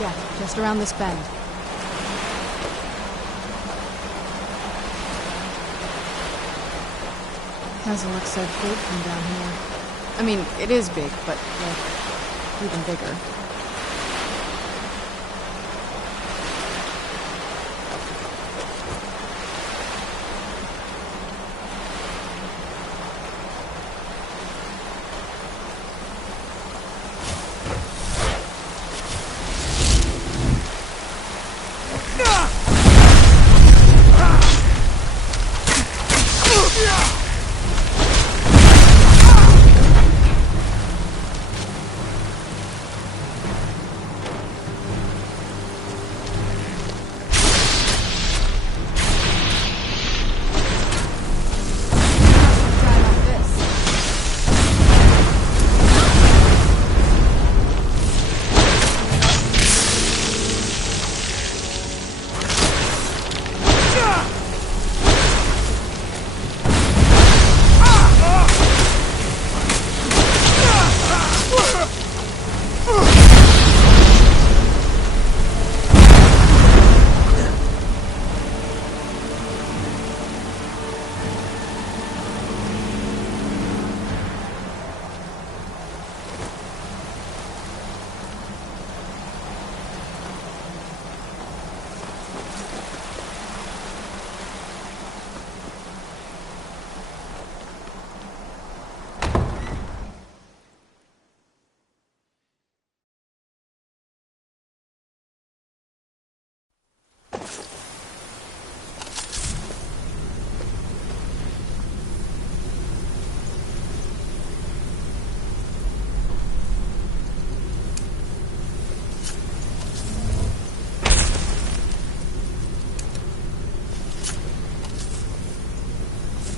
Yeah, just around this bend. Doesn't look so big from down here. I mean, it is big, but, like, even bigger.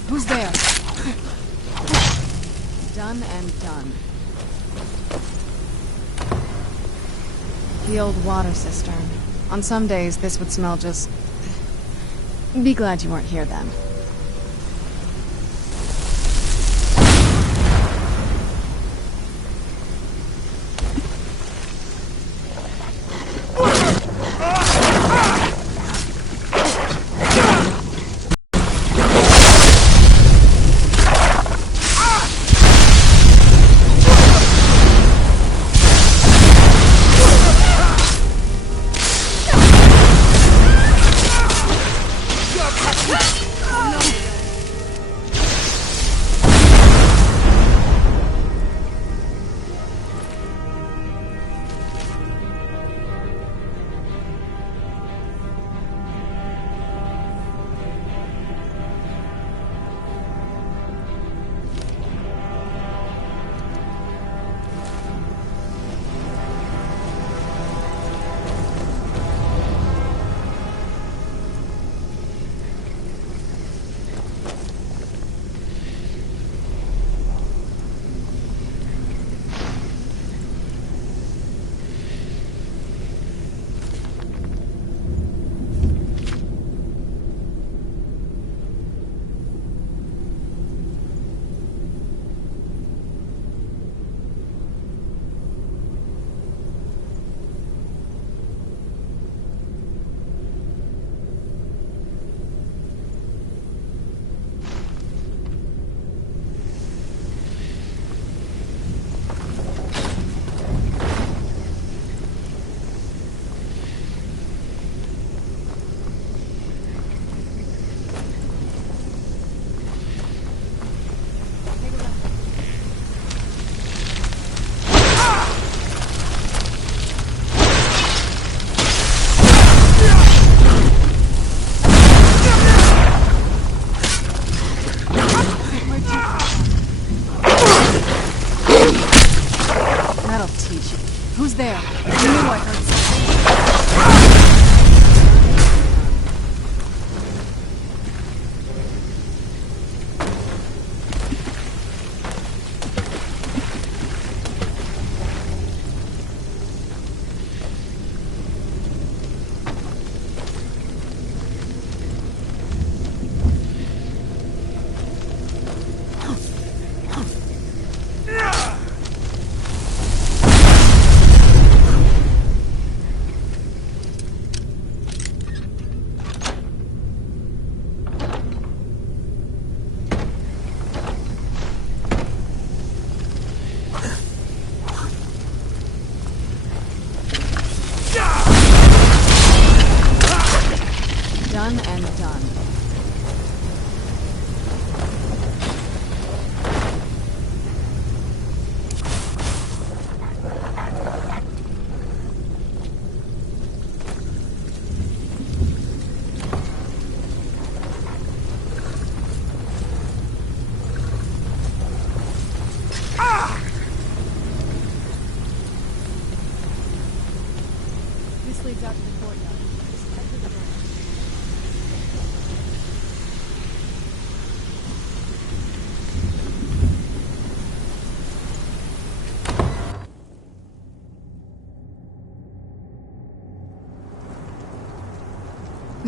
Who's there? Done and done. The old water cistern. On some days, this would smell just... Be glad you weren't here then. Who's there? You knew I heard something.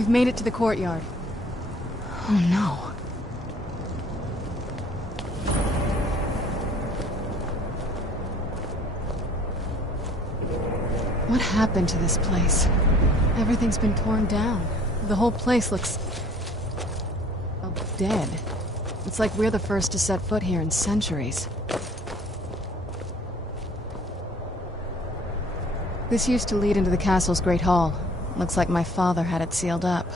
We've made it to the courtyard. Oh no. What happened to this place? Everything's been torn down. The whole place looks... well, dead. It's like we're the first to set foot here in centuries. This used to lead into the castle's great hall. Looks like my father had it sealed up.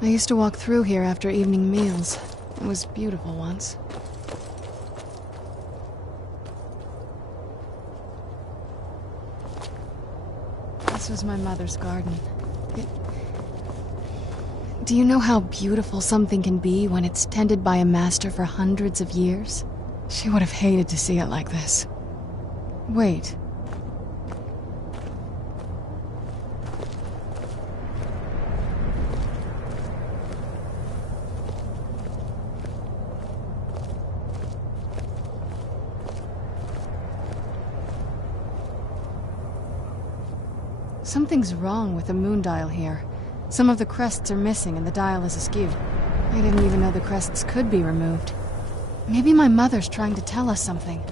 I used to walk through here after evening meals. It was beautiful once. This was my mother's garden. Do you know how beautiful something can be when it's tended by a master for hundreds of years? She would have hated to see it like this. Wait. Something's wrong with the moon dial here. Some of the crests are missing and the dial is askew. I didn't even know the crests could be removed. Maybe my mother's trying to tell us something.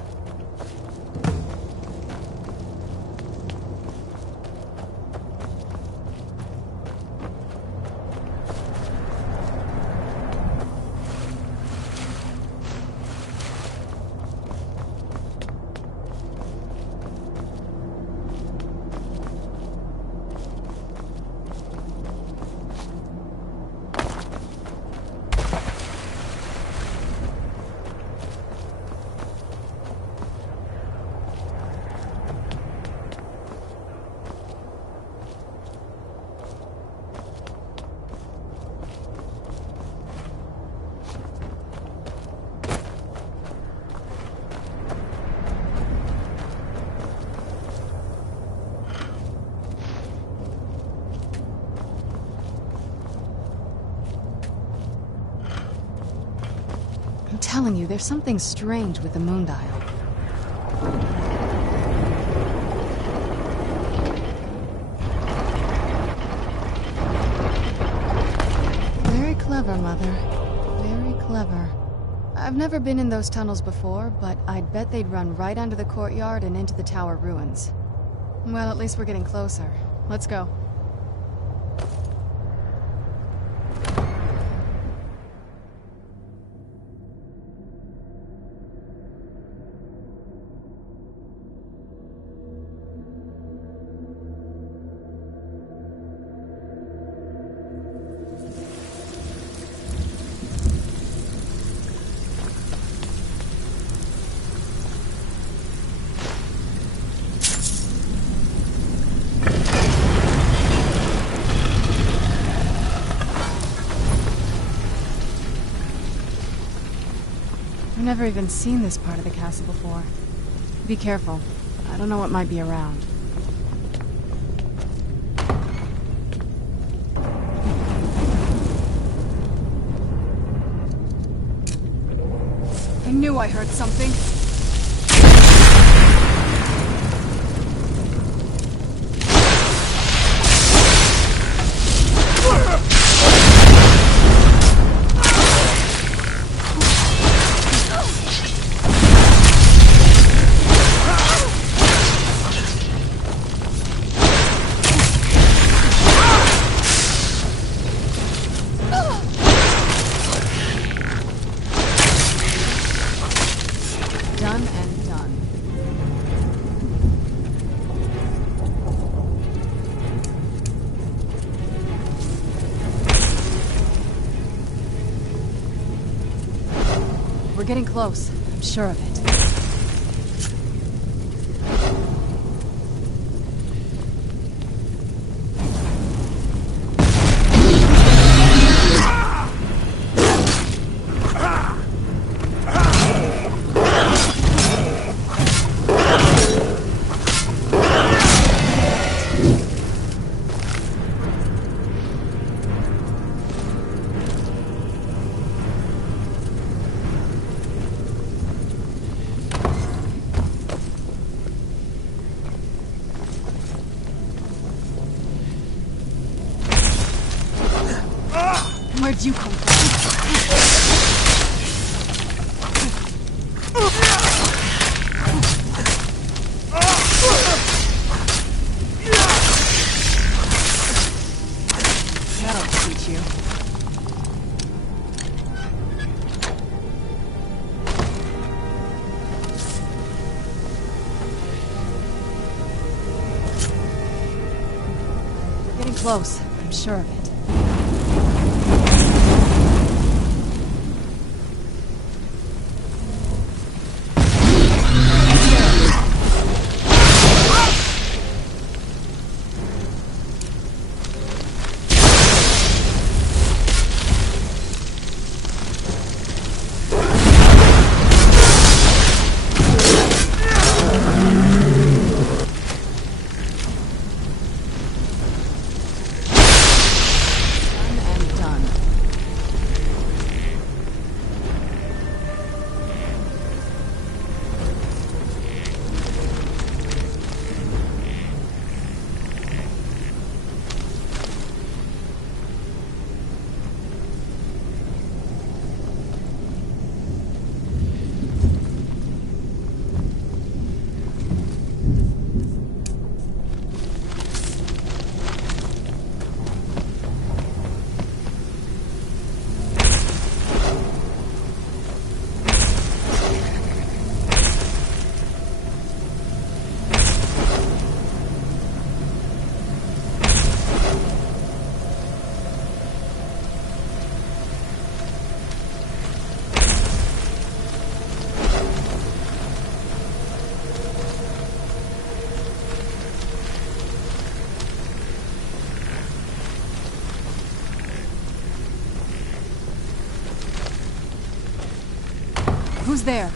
I'm telling you, there's something strange with the moon dial. Very clever, Mother. Very clever. I've never been in those tunnels before, but I'd bet they'd run right under the courtyard and into the tower ruins. Well, at least we're getting closer. Let's go. I've never even seen this part of the castle before. Be careful. I don't know what might be around. I knew I heard something. Done and done. We're getting close. I'm sure of it. Where'd you come from? That'll teach you. We're getting close, I'm sure of it. Who's there?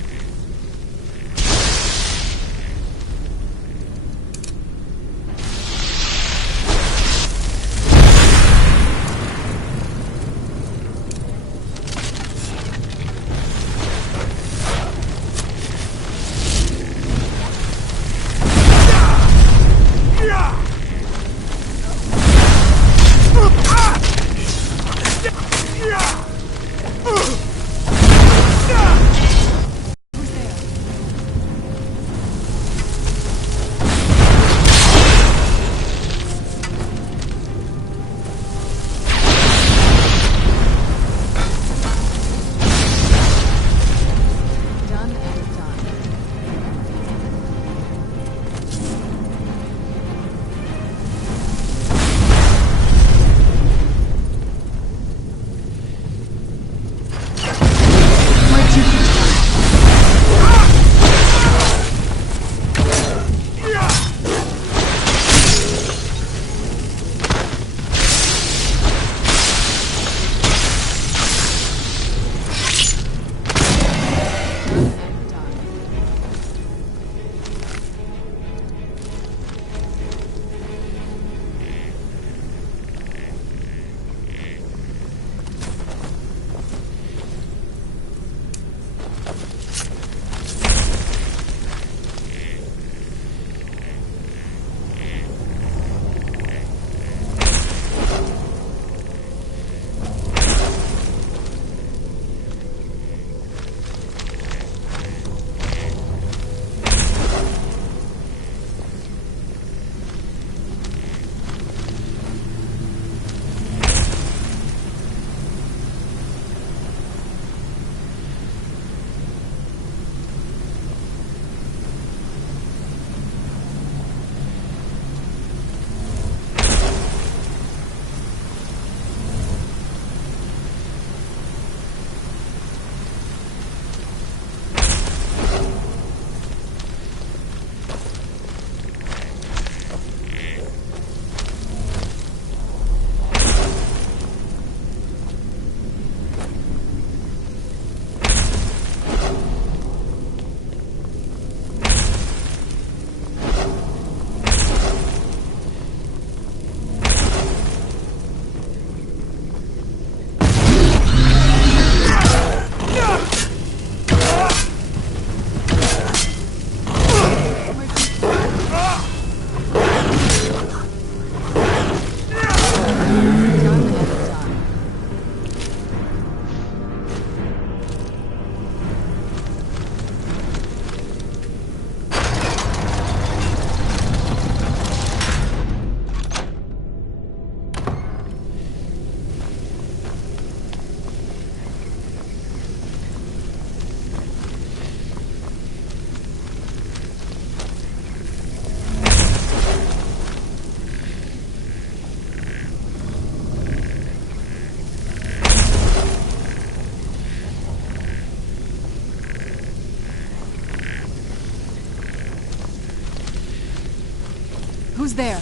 Who's there?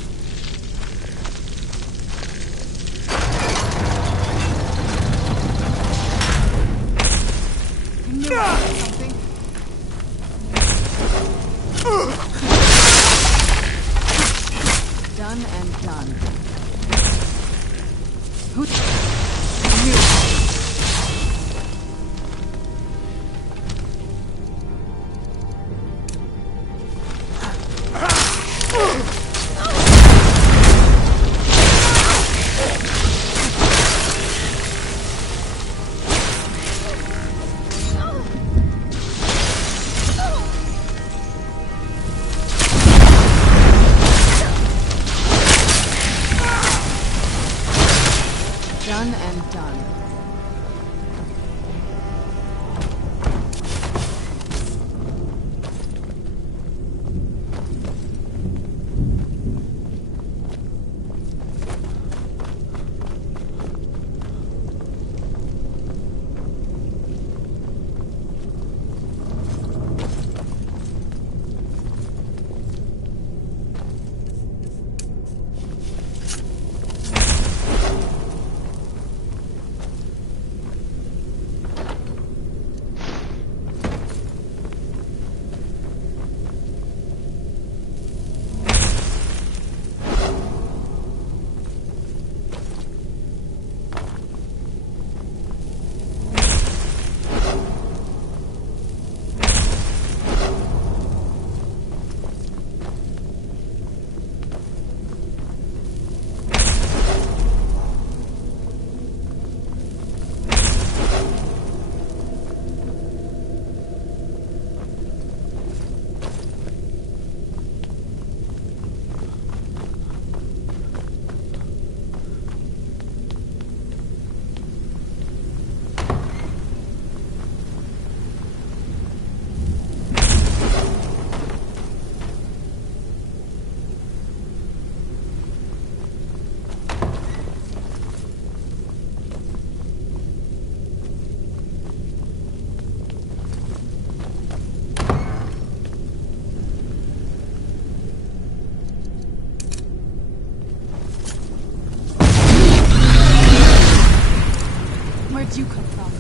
I knew I heard something. Done and done. Who? You. Done and done. Where'd you come from?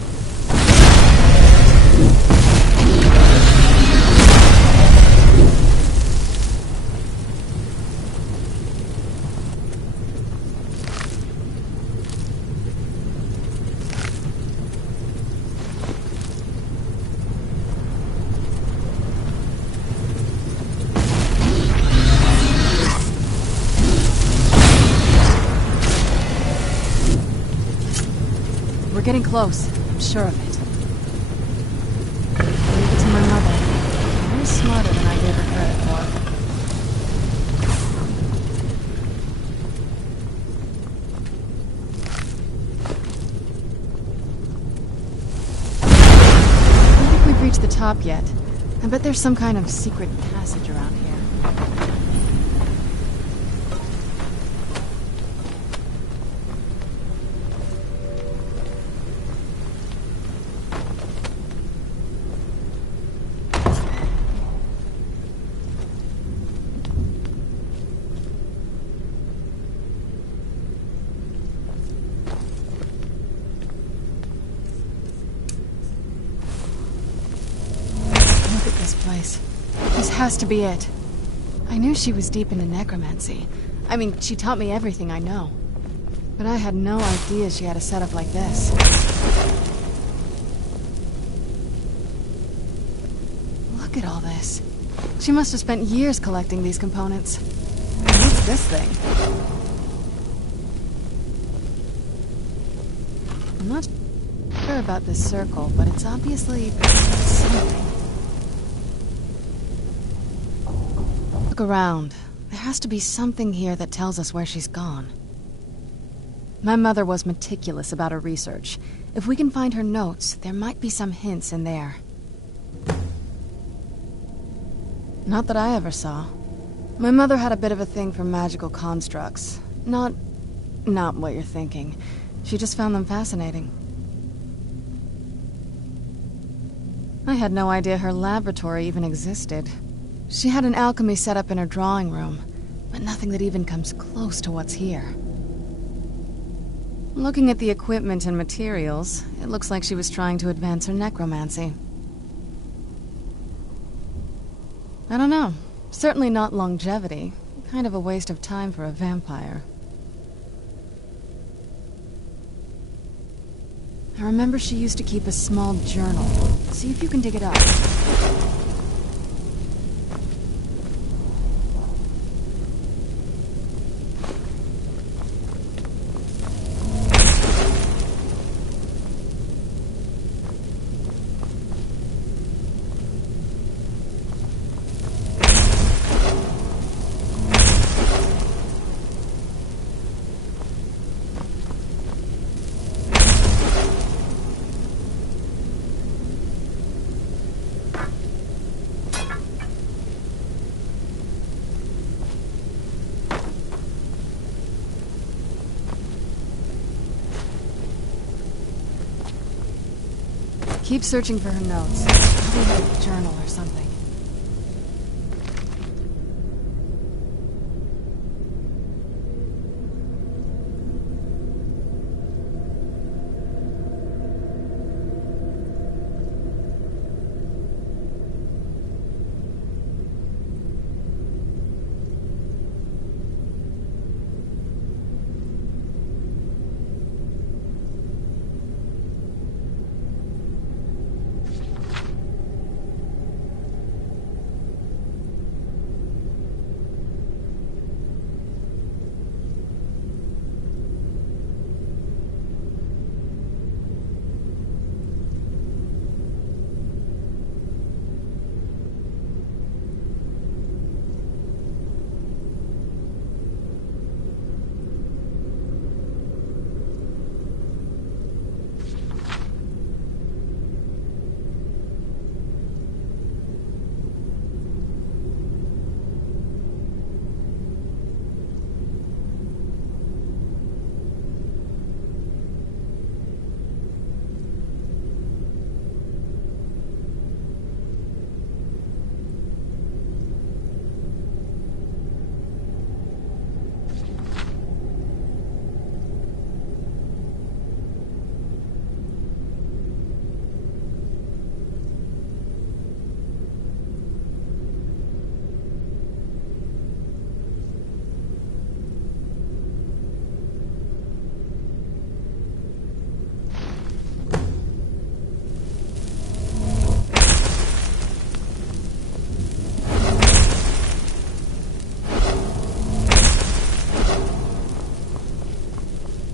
We're getting close. I'm sure of it. Leave it to my mother. You're smarter than I gave her credit for. I don't think we've reached the top yet. I bet there's some kind of secret passage around here. Place. This has to be it. I knew she was deep into necromancy. I mean, she taught me everything I know. But I had no idea she had a setup like this. Look at all this. She must have spent years collecting these components. What's this thing? I'm not sure about this circle, but it's obviously something. Look around. There has to be something here that tells us where she's gone. My mother was meticulous about her research. If we can find her notes, there might be some hints in there. Not that I ever saw. My mother had a bit of a thing for magical constructs. Not what you're thinking. She just found them fascinating. I had no idea her laboratory even existed. She had an alchemy set up in her drawing room. but nothing that even comes close to what's here. Looking at the equipment and materials, it looks like she was trying to advance her necromancy. I don't know. Certainly not longevity. Kind of a waste of time for a vampire. I remember she used to keep a small journal. See if you can dig it up. Keep searching for her notes. Probably had a journal or something.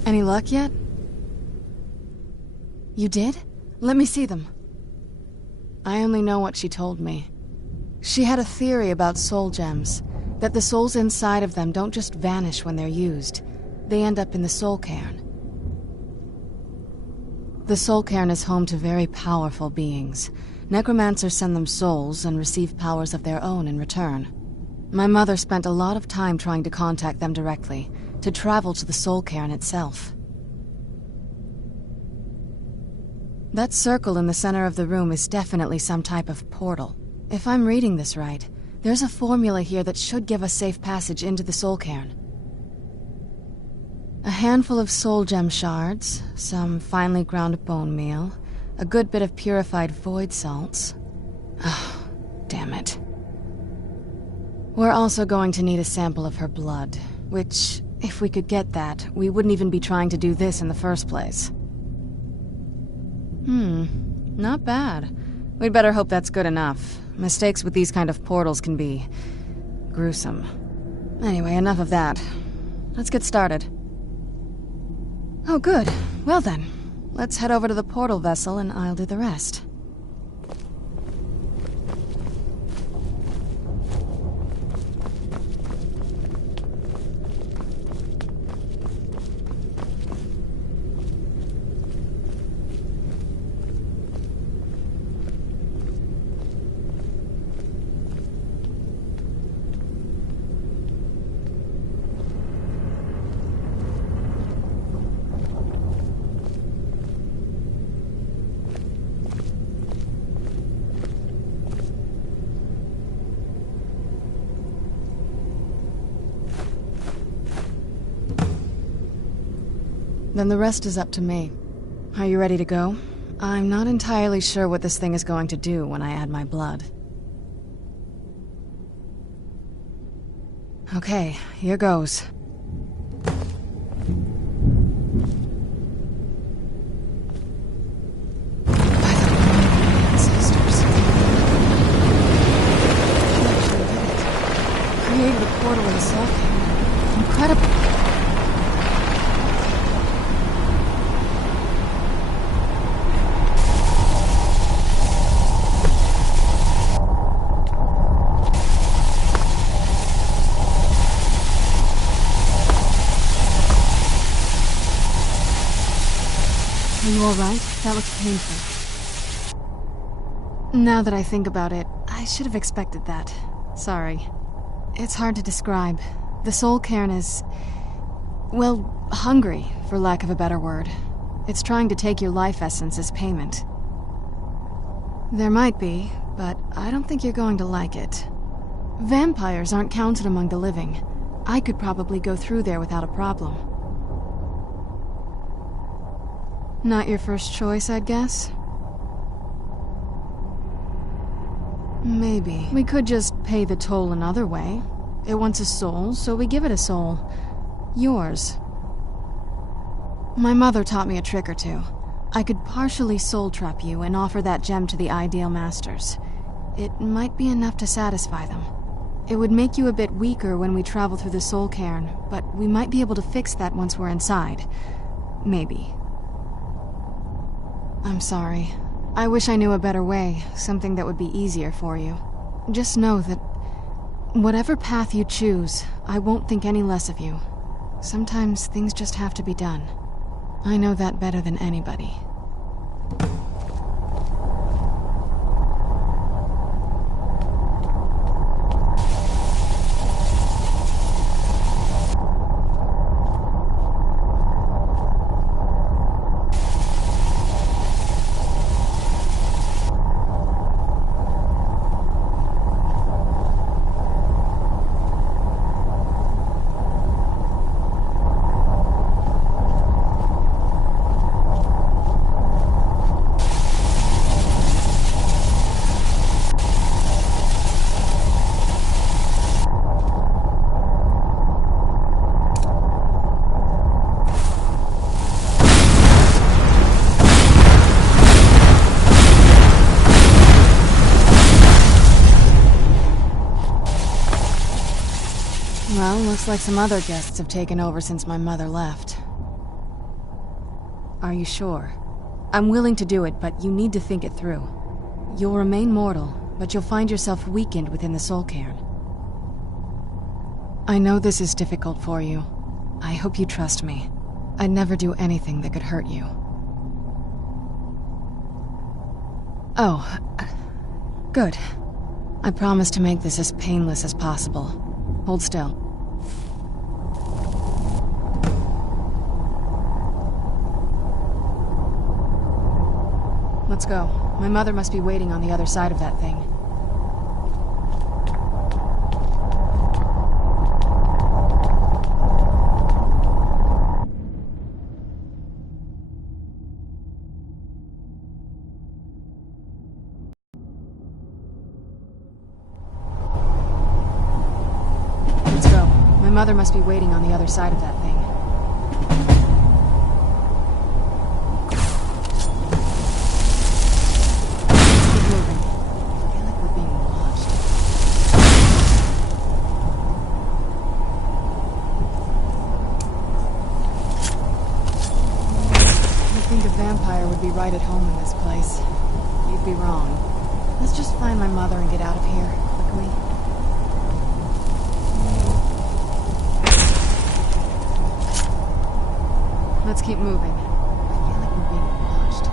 Any luck yet? You did? Let me see them. I only know what she told me. She had a theory about soul gems, that the souls inside of them don't just vanish when they're used. They end up in the soul cairn. The soul cairn is home to very powerful beings. Necromancers send them souls and receive powers of their own in return. My mother spent a lot of time trying to contact them directly, to travel to the soul cairn itself. That circle in the center of the room is definitely some type of portal. If I'm reading this right, there's a formula here that should give us safe passage into the soul cairn. A handful of soul gem shards, some finely ground bone meal, a good bit of purified void salts. Oh, damn it. We're also going to need a sample of her blood, which, if we could get that, we wouldn't even be trying to do this in the first place. Not bad. We'd better hope that's good enough. Mistakes with these kind of portals can be gruesome. Anyway, enough of that. Let's get started. Oh, good. Well then, let's head over to the portal vessel and I'll do the rest. Then the rest is up to me. Are you ready to go? I'm not entirely sure what this thing is going to do when I add my blood. Okay, here goes. Created a portal with a soul cannon. Incredible. Are you alright? That looks painful. Now that I think about it, I should have expected that. Sorry. It's hard to describe. The soul cairn is... well, hungry, for lack of a better word. It's trying to take your life essence as payment. There might be, but I don't think you're going to like it. Vampires aren't counted among the living. I could probably go through there without a problem. Not your first choice, I'd guess? Maybe. We could just pay the toll another way. It wants a soul, so we give it a soul. Yours. My mother taught me a trick or two. I could partially soul trap you and offer that gem to the ideal masters. It might be enough to satisfy them. It would make you a bit weaker when we travel through the soul cairn, but we might be able to fix that once we're inside. Maybe. I'm sorry. I wish I knew a better way, something that would be easier for you. Just know that whatever path you choose, I won't think any less of you. Sometimes things just have to be done. I know that better than anybody. Well, looks like some other guests have taken over since my mother left. Are you sure? I'm willing to do it, but you need to think it through. You'll remain mortal, but you'll find yourself weakened within the soul cairn. I know this is difficult for you. I hope you trust me. I'd never do anything that could hurt you. Oh, good. I promise to make this as painless as possible. Hold still. Let's go. My mother must be waiting on the other side of that thing. Let's go. My mother must be waiting on the other side of that thing. Right at home in this place. You'd be wrong. Let's just find my mother and get out of here, quickly. Let's keep moving. I feel like we're being watched.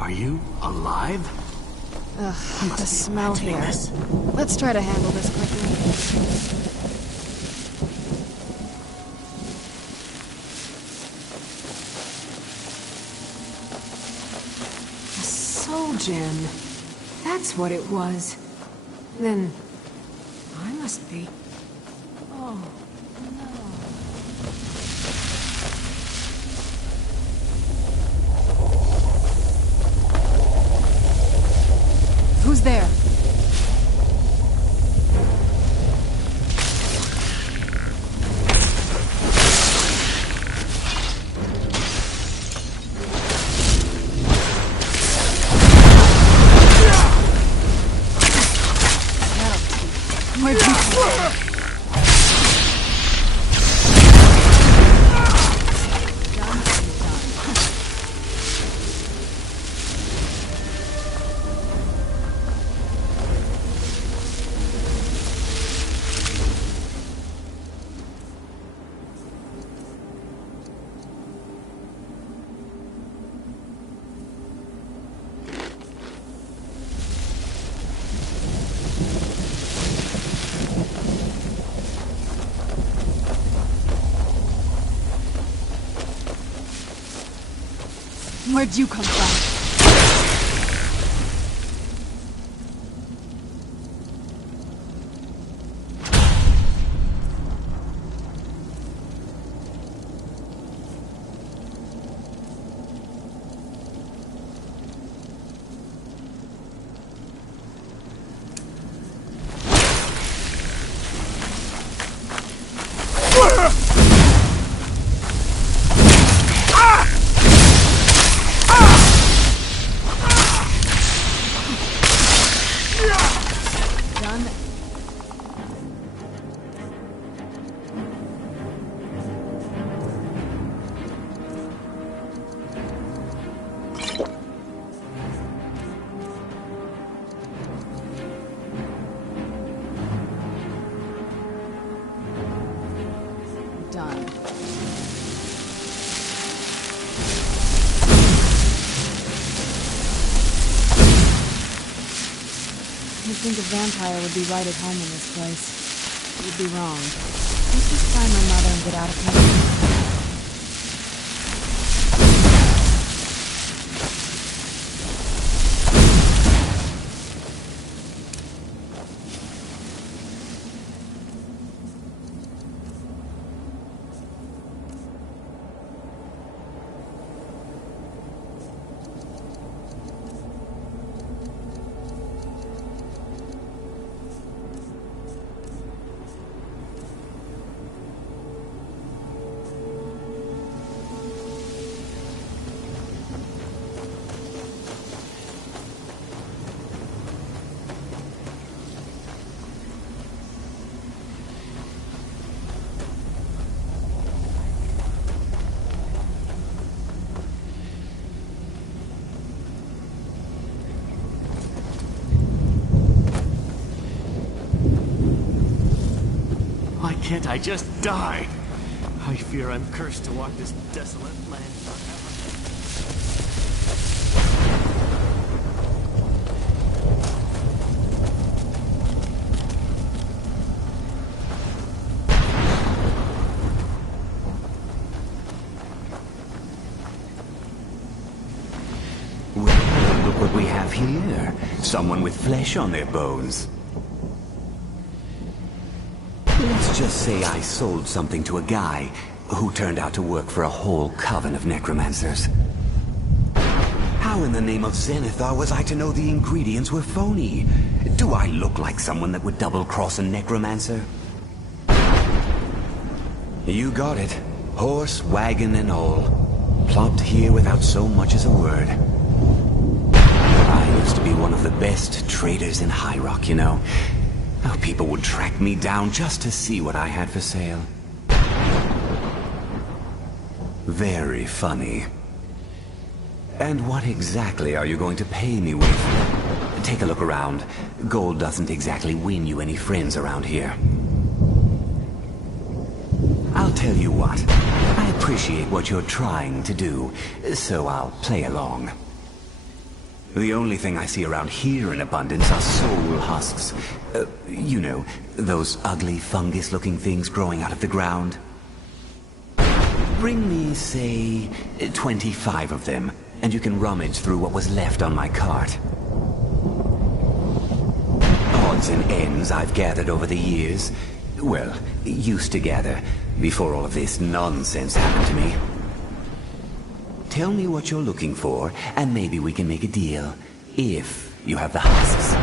Are you alive? Ugh, the smell here. Let's try to handle this quickly. watchin. That's what it was. Then I must be. Oh, no. Who's there? Where'd you come from? Where'd you come from? Done. You'd think a vampire would be right at home in this place. You'd be wrong. Let's just find my mother and get out of here. Why can't I just die? I fear I'm cursed to walk this desolate land forever. Well, look what we have here. Someone with flesh on their bones. Let's just say I sold something to a guy who turned out to work for a whole coven of necromancers. How in the name of Zenithar was I to know the ingredients were phony? Do I look like someone that would double-cross a necromancer? You got it. Horse, wagon, and all. Plopped here without so much as a word. I used to be one of the best traders in High Rock, you know. Oh, people would track me down just to see what I had for sale. Very funny. And what exactly are you going to pay me with? Take a look around. Gold doesn't exactly win you any friends around here. I'll tell you what. I appreciate what you're trying to do, so I'll play along. The only thing I see around here in abundance are soul husks. You know, those ugly fungus-looking things growing out of the ground. Bring me, say, 25 of them, and you can rummage through what was left on my cart. Odds and ends I've gathered over the years. Well, used to gather, before all of this nonsense happened to me. Tell me what you're looking for, and maybe we can make a deal. If you have the husks.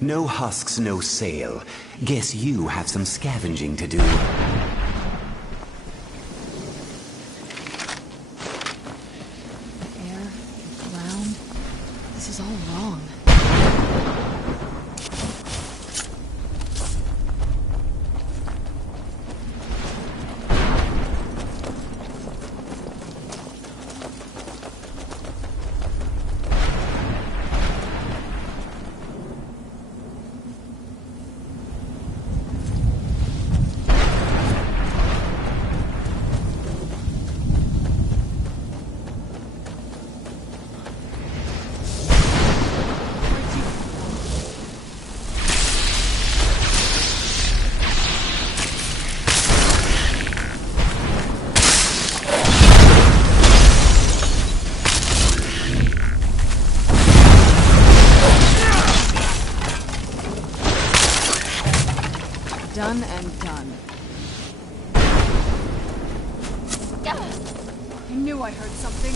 No husks, no sale. Guess you have some scavenging to do. Air, ground. This is all wrong. Done and done. I knew I heard something.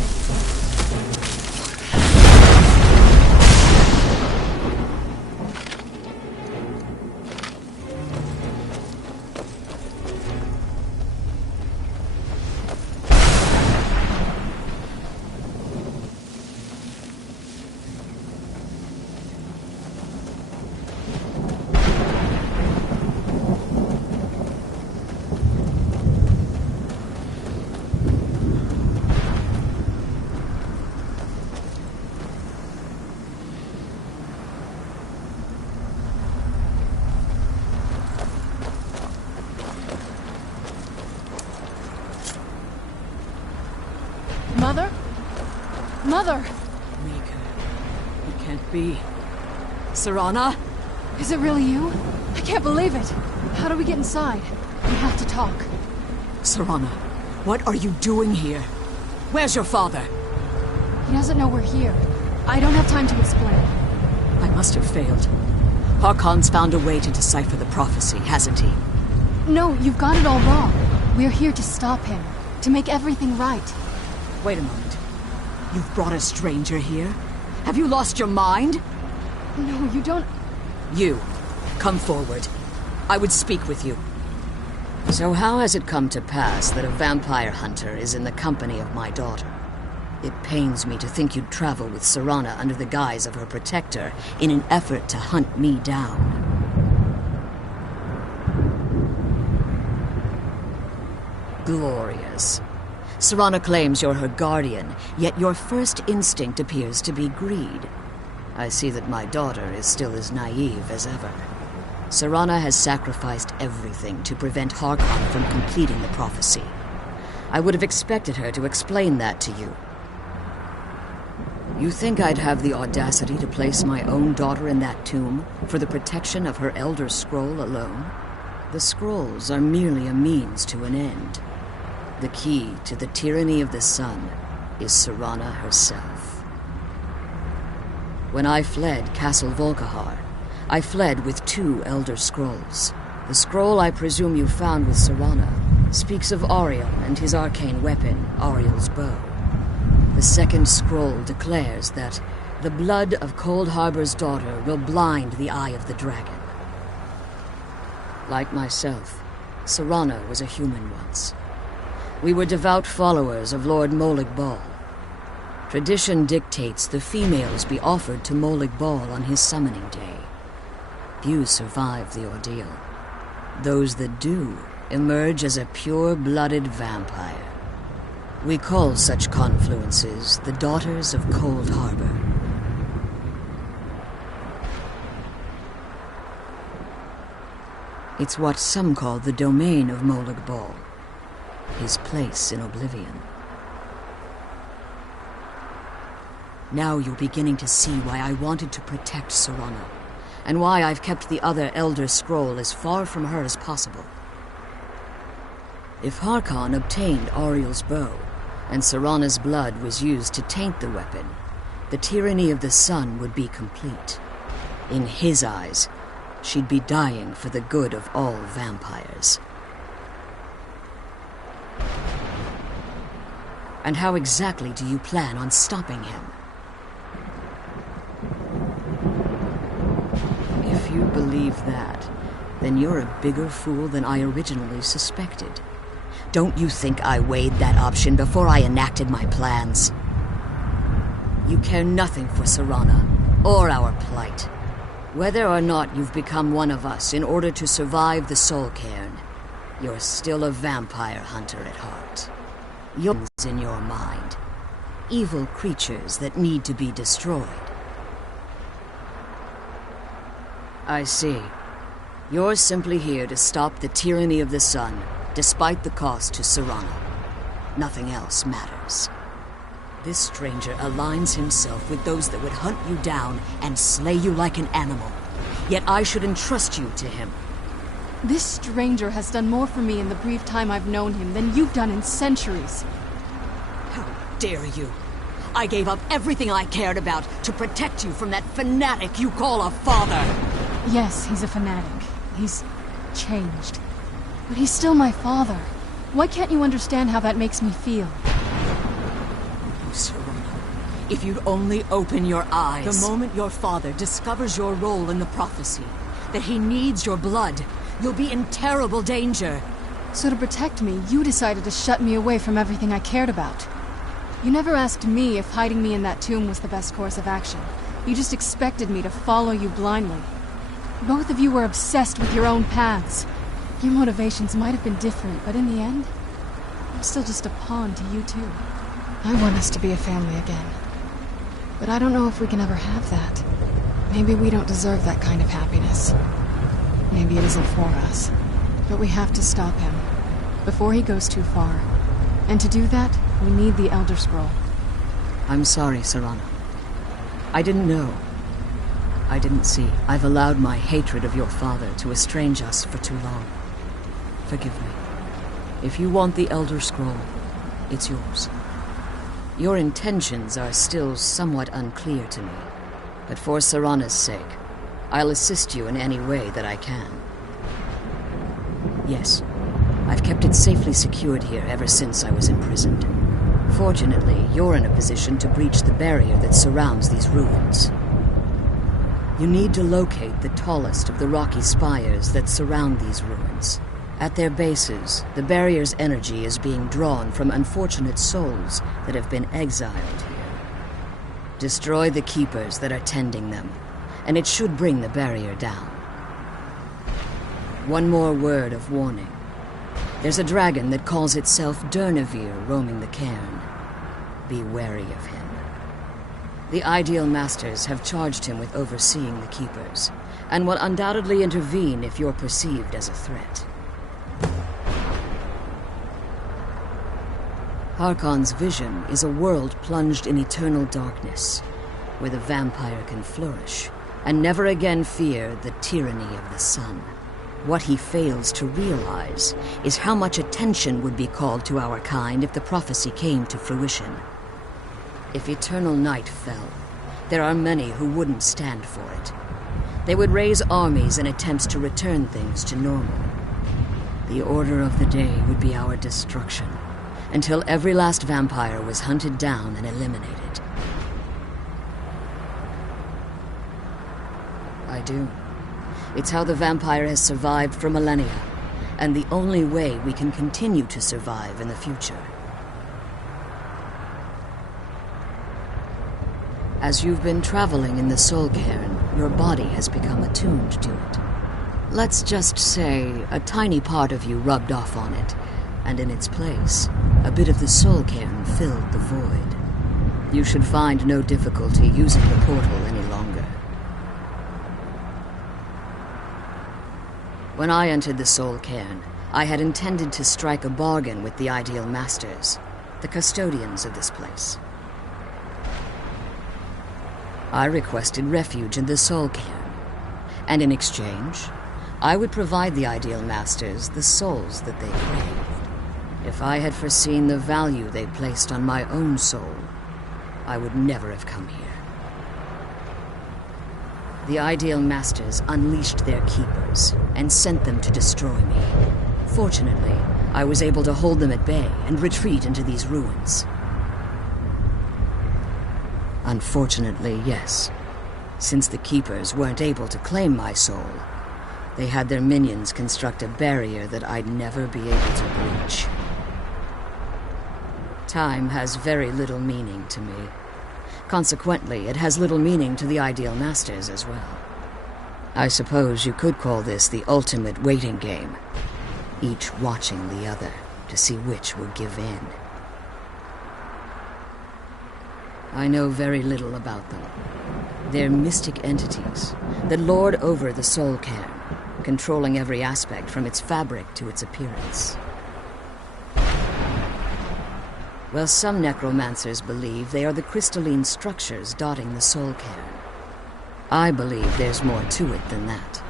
Mother? Mother! Mika, it can't be. Serana? Is it really you? I can't believe it. How do we get inside? We have to talk. Serana, what are you doing here? Where's your father? He doesn't know we're here. I don't have time to explain. I must have failed. Harkon's found a way to decipher the prophecy, hasn't he? No, you've got it all wrong. We're here to stop him. To make everything right. Wait a moment. You've brought a stranger here? Have you lost your mind? No, you don't... You, come forward. I would speak with you. So how has it come to pass that a vampire hunter is in the company of my daughter? It pains me to think you'd travel with Serana under the guise of her protector in an effort to hunt me down. Glorious. Serana claims you're her guardian, yet your first instinct appears to be greed. I see that my daughter is still as naive as ever. Serana has sacrificed everything to prevent Harkon from completing the prophecy. I would have expected her to explain that to you. You think I'd have the audacity to place my own daughter in that tomb for the protection of her Elder Scroll alone? The scrolls are merely a means to an end. The key to the tyranny of the sun is Serana herself. When I fled Castle Volkihar, I fled with 2 Elder Scrolls. The scroll I presume you found with Serana speaks of Ariel and his arcane weapon, Ariel's bow. The second scroll declares that the blood of Cold Harbor's daughter will blind the eye of the dragon. Like myself, Serana was a human once. We were devout followers of Lord Molig Bal. Tradition dictates the females be offered to Molig Bal on his summoning day. Few survive the ordeal. Those that do emerge as a pure-blooded vampire. We call such confluences the Daughters of Cold Harbor. It's what some call the domain of Molig Bal. His place in oblivion. Now you're beginning to see why I wanted to protect Serana, and why I've kept the other Elder Scroll as far from her as possible. If Harkon obtained Ariel's bow, and Serana's blood was used to taint the weapon, the tyranny of the sun would be complete. In his eyes, she'd be dying for the good of all vampires. And how exactly do you plan on stopping him? If you believe that, then you're a bigger fool than I originally suspected. Don't you think I weighed that option before I enacted my plans? You care nothing for Serana, or our plight. Whether or not you've become one of us in order to survive the Soul Cairn, you're still a vampire hunter at heart. You're in your mind. Evil creatures that need to be destroyed. I see. You're simply here to stop the tyranny of the sun, despite the cost to Serana. Nothing else matters. This stranger aligns himself with those that would hunt you down and slay you like an animal. Yet I should entrust you to him. This stranger has done more for me in the brief time I've known him than you've done in centuries. How dare you? I gave up everything I cared about to protect you from that fanatic you call a father. Yes, he's a fanatic. He's changed. But he's still my father. Why can't you understand how that makes me feel? Serana, if you'd only open your eyes. The moment your father discovers your role in the prophecy, that he needs your blood, you'll be in terrible danger. So to protect me, you decided to shut me away from everything I cared about. You never asked me if hiding me in that tomb was the best course of action. You just expected me to follow you blindly. Both of you were obsessed with your own paths. Your motivations might have been different, but in the end, I'm still just a pawn to you too. I want us to be a family again. But I don't know if we can ever have that. Maybe we don't deserve that kind of happiness. Maybe it isn't for us. But we have to stop him, before he goes too far. And to do that, we need the Elder Scroll. I'm sorry, Serana. I didn't know. I didn't see. I've allowed my hatred of your father to estrange us for too long. Forgive me. If you want the Elder Scroll, it's yours. Your intentions are still somewhat unclear to me, but for Serana's sake, I'll assist you in any way that I can. Yes, I've kept it safely secured here ever since I was imprisoned. Fortunately, you're in a position to breach the barrier that surrounds these ruins. You need to locate the tallest of the rocky spires that surround these ruins. At their bases, the barrier's energy is being drawn from unfortunate souls that have been exiled here. Destroy the keepers that are tending them, and it should bring the barrier down. One more word of warning. There's a dragon that calls itself Durnevere roaming the cairn. Be wary of him. The Ideal Masters have charged him with overseeing the keepers, and will undoubtedly intervene if you're perceived as a threat. Harkon's vision is a world plunged in eternal darkness, where the vampire can flourish, and never again fear the tyranny of the sun. What he fails to realize is how much attention would be called to our kind if the prophecy came to fruition. If eternal night fell, there are many who wouldn't stand for it. They would raise armies in attempts to return things to normal. The order of the day would be our destruction, until every last vampire was hunted down and eliminated. I do. It's how the vampire has survived for millennia, and the only way we can continue to survive in the future. As you've been traveling in the Soul Cairn, your body has become attuned to it. Let's just say a tiny part of you rubbed off on it, and in its place, a bit of the Soul Cairn filled the void. You should find no difficulty using the portal any longer. When I entered the Soul Cairn, I had intended to strike a bargain with the Ideal Masters, the custodians of this place. I requested refuge in the Soul Cairn, and in exchange, I would provide the Ideal Masters the souls that they craved. If I had foreseen the value they placed on my own soul, I would never have come here. The Ideal Masters unleashed their keepers and sent them to destroy me. Fortunately, I was able to hold them at bay and retreat into these ruins. Unfortunately, yes. Since the keepers weren't able to claim my soul, they had their minions construct a barrier that I'd never be able to breach. Time has very little meaning to me. Consequently, it has little meaning to the Ideal Masters as well. I suppose you could call this the ultimate waiting game, each watching the other to see which will give in. I know very little about them. They're mystic entities that lord over the soul cairn, controlling every aspect from its fabric to its appearance. Well, some necromancers believe they are the crystalline structures dotting the soul cairn. I believe there's more to it than that.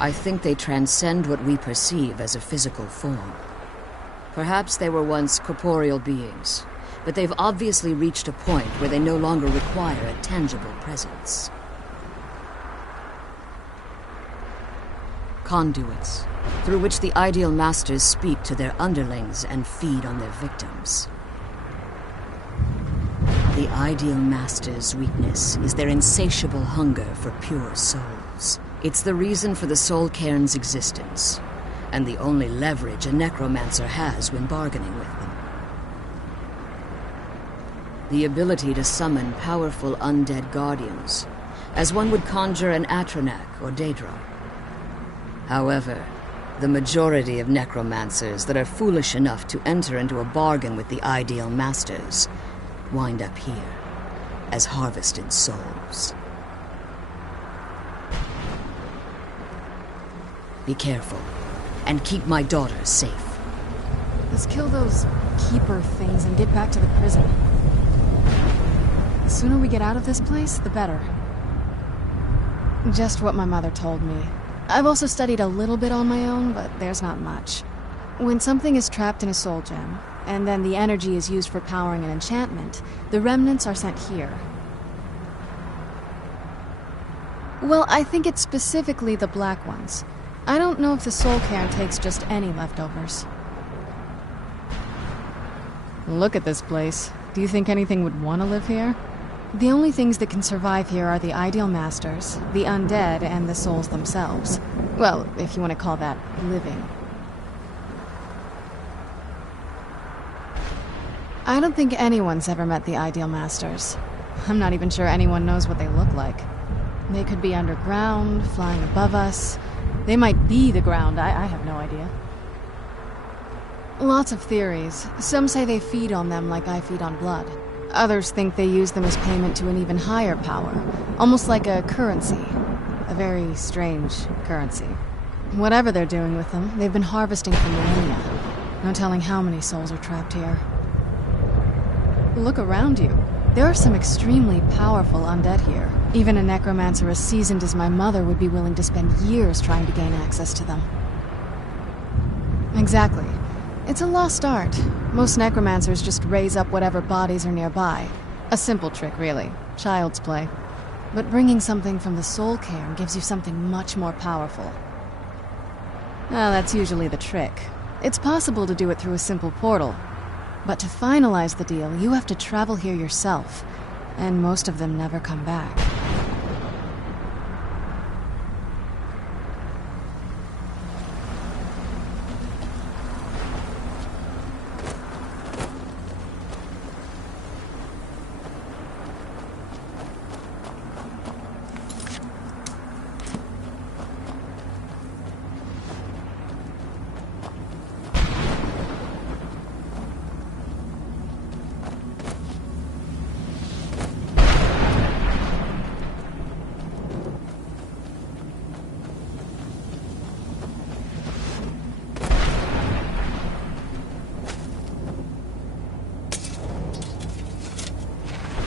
I think they transcend what we perceive as a physical form. Perhaps they were once corporeal beings, but they've obviously reached a point where they no longer require a tangible presence. Conduits, through which the Ideal Masters speak to their underlings and feed on their victims. The Ideal Masters' weakness is their insatiable hunger for pure souls. It's the reason for the soul cairn's existence, and the only leverage a necromancer has when bargaining with them. The ability to summon powerful undead guardians, as one would conjure an Atronak or Daedra. However, the majority of necromancers that are foolish enough to enter into a bargain with the Ideal Masters wind up here as harvested souls. Be careful, and keep my daughter safe. Let's kill those keeper things and get back to the prison. The sooner we get out of this place, the better. Just what my mother told me. I've also studied a little bit on my own, but there's not much. When something is trapped in a soul gem, and then the energy is used for powering an enchantment, the remnants are sent here. Well, I think it's specifically the black ones. I don't know if the soul cairn takes just any leftovers. Look at this place. Do you think anything would want to live here? The only things that can survive here are the Ideal Masters, the undead, and the souls themselves. Well, if you want to call that living. I don't think anyone's ever met the Ideal Masters. I'm not even sure anyone knows what they look like. They could be underground, flying above us. They might be the ground, I have no idea. Lots of theories. Some say they feed on them like I feed on blood. Others think they use them as payment to an even higher power, almost like a currency. A very strange currency. Whatever they're doing with them, they've been harvesting for millennia. No telling how many souls are trapped here. Look around you. There are some extremely powerful undead here. Even a necromancer as seasoned as my mother would be willing to spend years trying to gain access to them. Exactly. It's a lost art. Most necromancers just raise up whatever bodies are nearby. A simple trick, really. Child's play. But bringing something from the soul cairn gives you something much more powerful. Well, that's usually the trick. It's possible to do it through a simple portal. But to finalize the deal, you have to travel here yourself. And most of them never come back.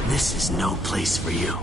This is no place for you.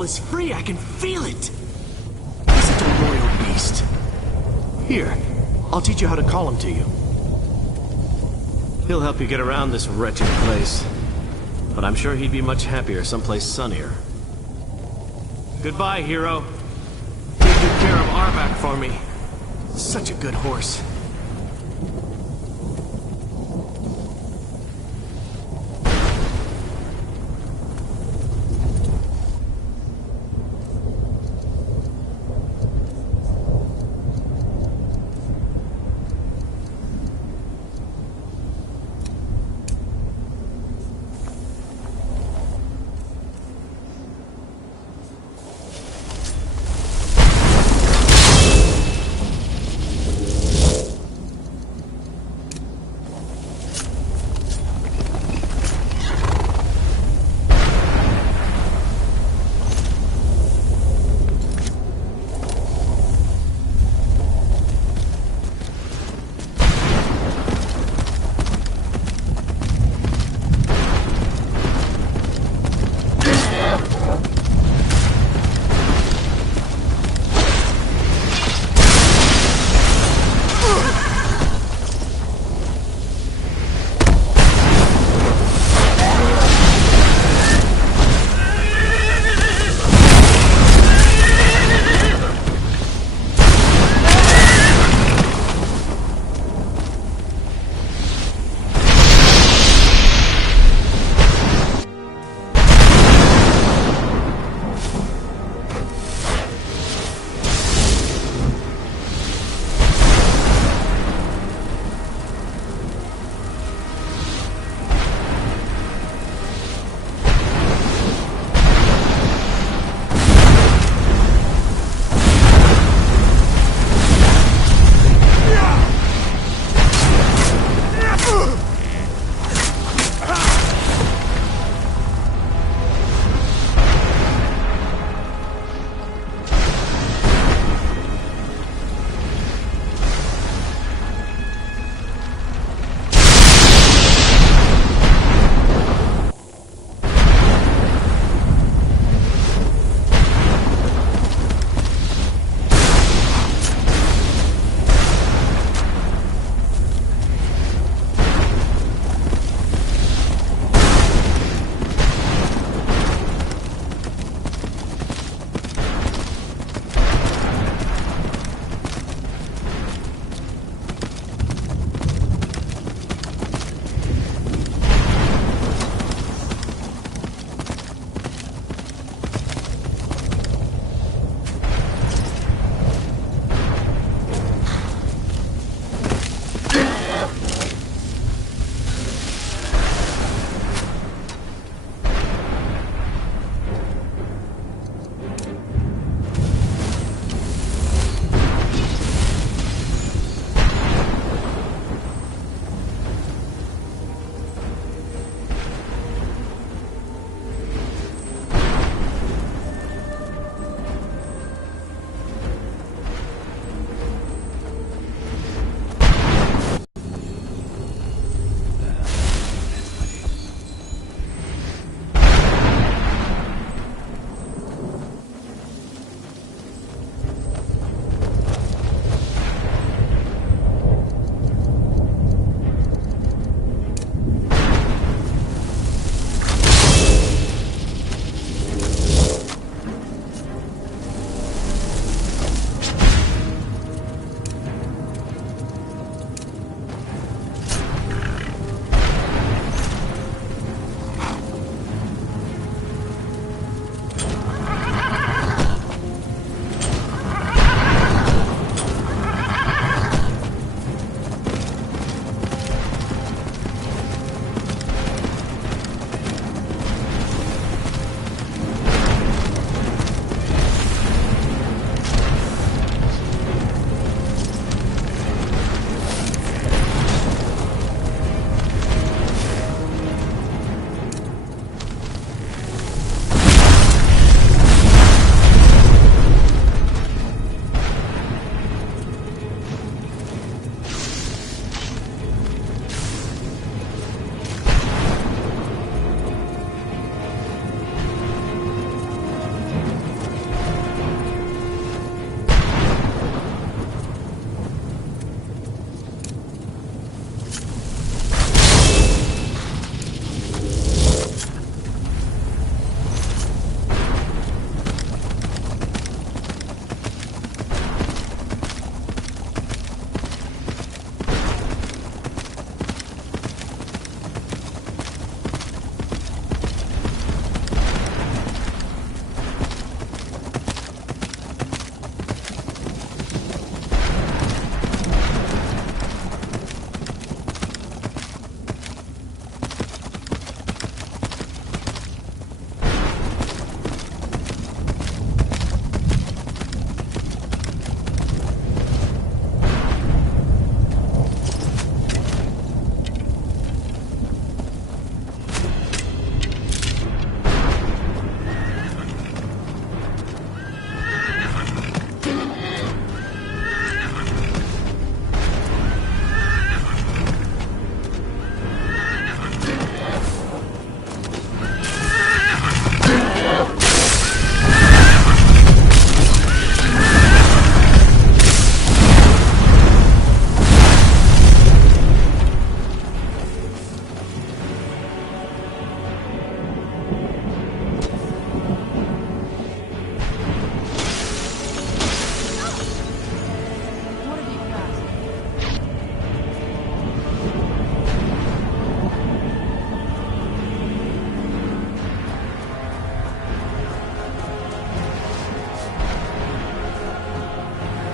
soul is free. I can feel it. He's such a loyal beast. Here, I'll teach you how to call him to you. He'll help you get around this wretched place. But I'm sure he'd be much happier someplace sunnier. Goodbye, hero. Take good care of Arvak for me. Such a good horse.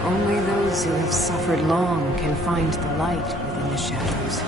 Only those who have suffered long can find the light within the shadows.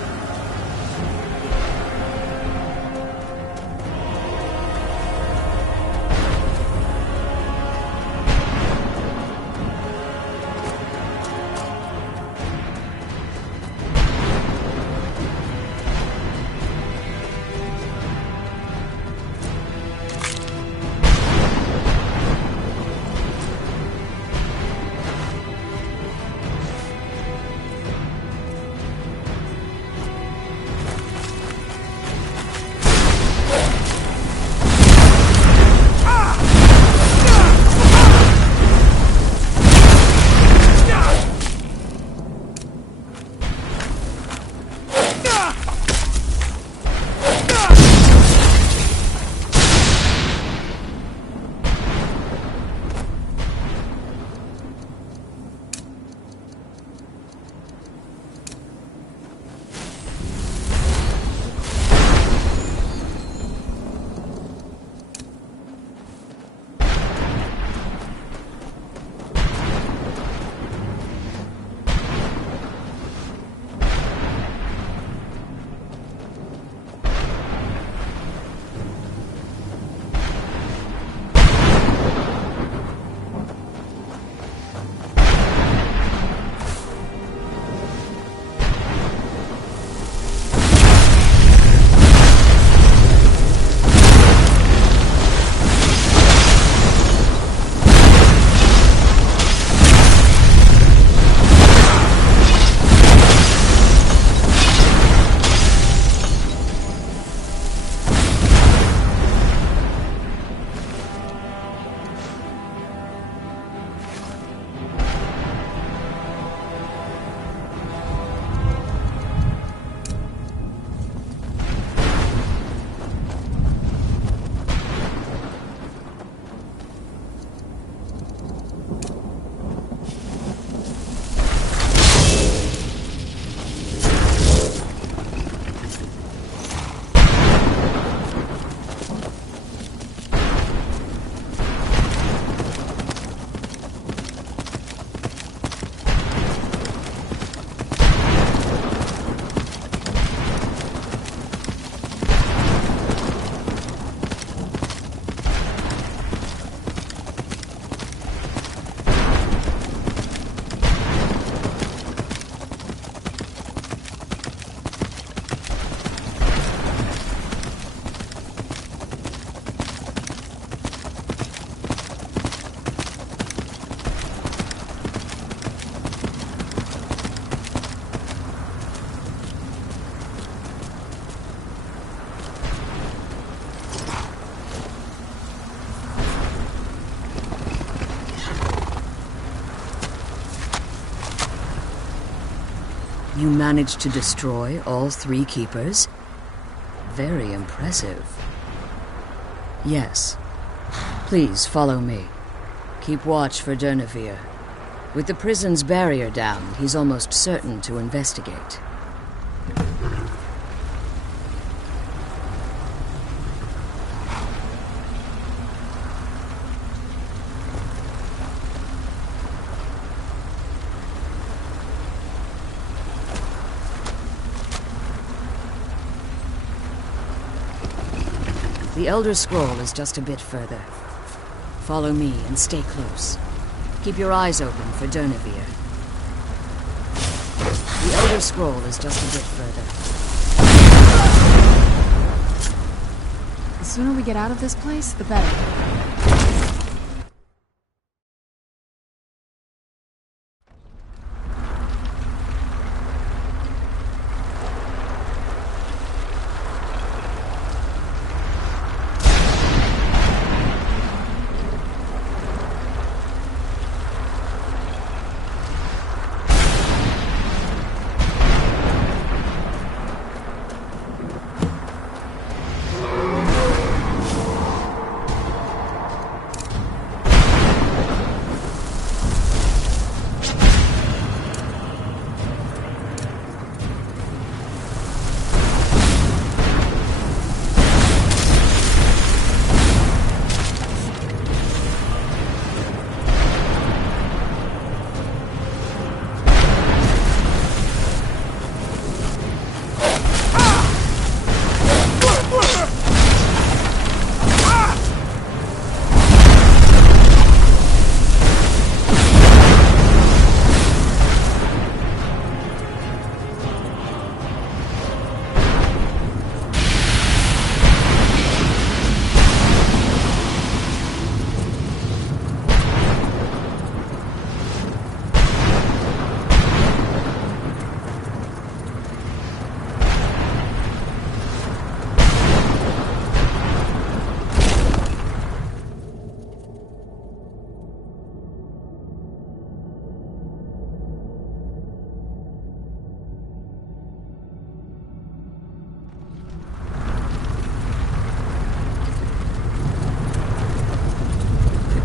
You managed to destroy all 3 keepers? Very impressive. Yes. Please follow me. Keep watch for Durnevere. With the prison's barrier down, he's almost certain to investigate. The Elder Scroll is just a bit further. Follow me and stay close. Keep your eyes open for Durnevere. The Elder Scroll is just a bit further. The sooner we get out of this place, the better.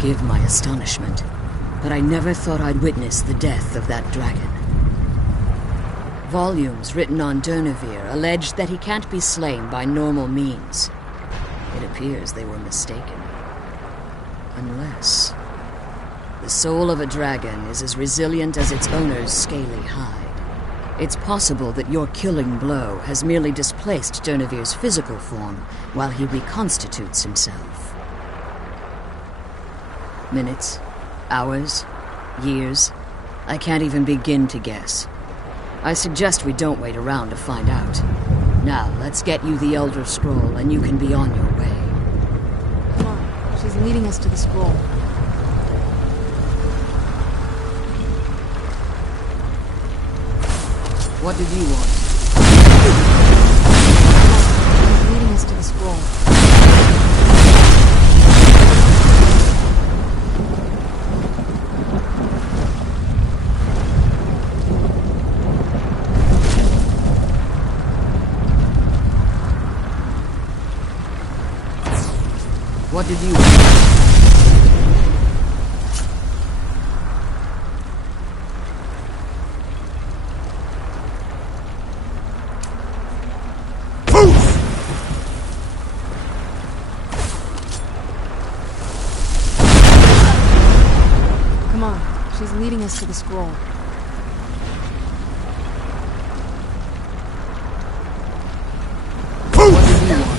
forgive my astonishment, but I never thought I'd witness the death of that dragon. Volumes written on Durnevere alleged that he can't be slain by normal means. It appears they were mistaken. Unless... the soul of a dragon is as resilient as its owner's scaly hide. It's possible that your killing blow has merely displaced Durnevere's physical form while he reconstitutes himself. Minutes, hours, years, I can't even begin to guess. I suggest we don't wait around to find out. Now, let's get you the Elder Scroll and you can be on your way. Come on, she's leading us to the scroll. What did you want? She's leading us to the scroll. What did you want? She's leading us to the scroll. What do you want?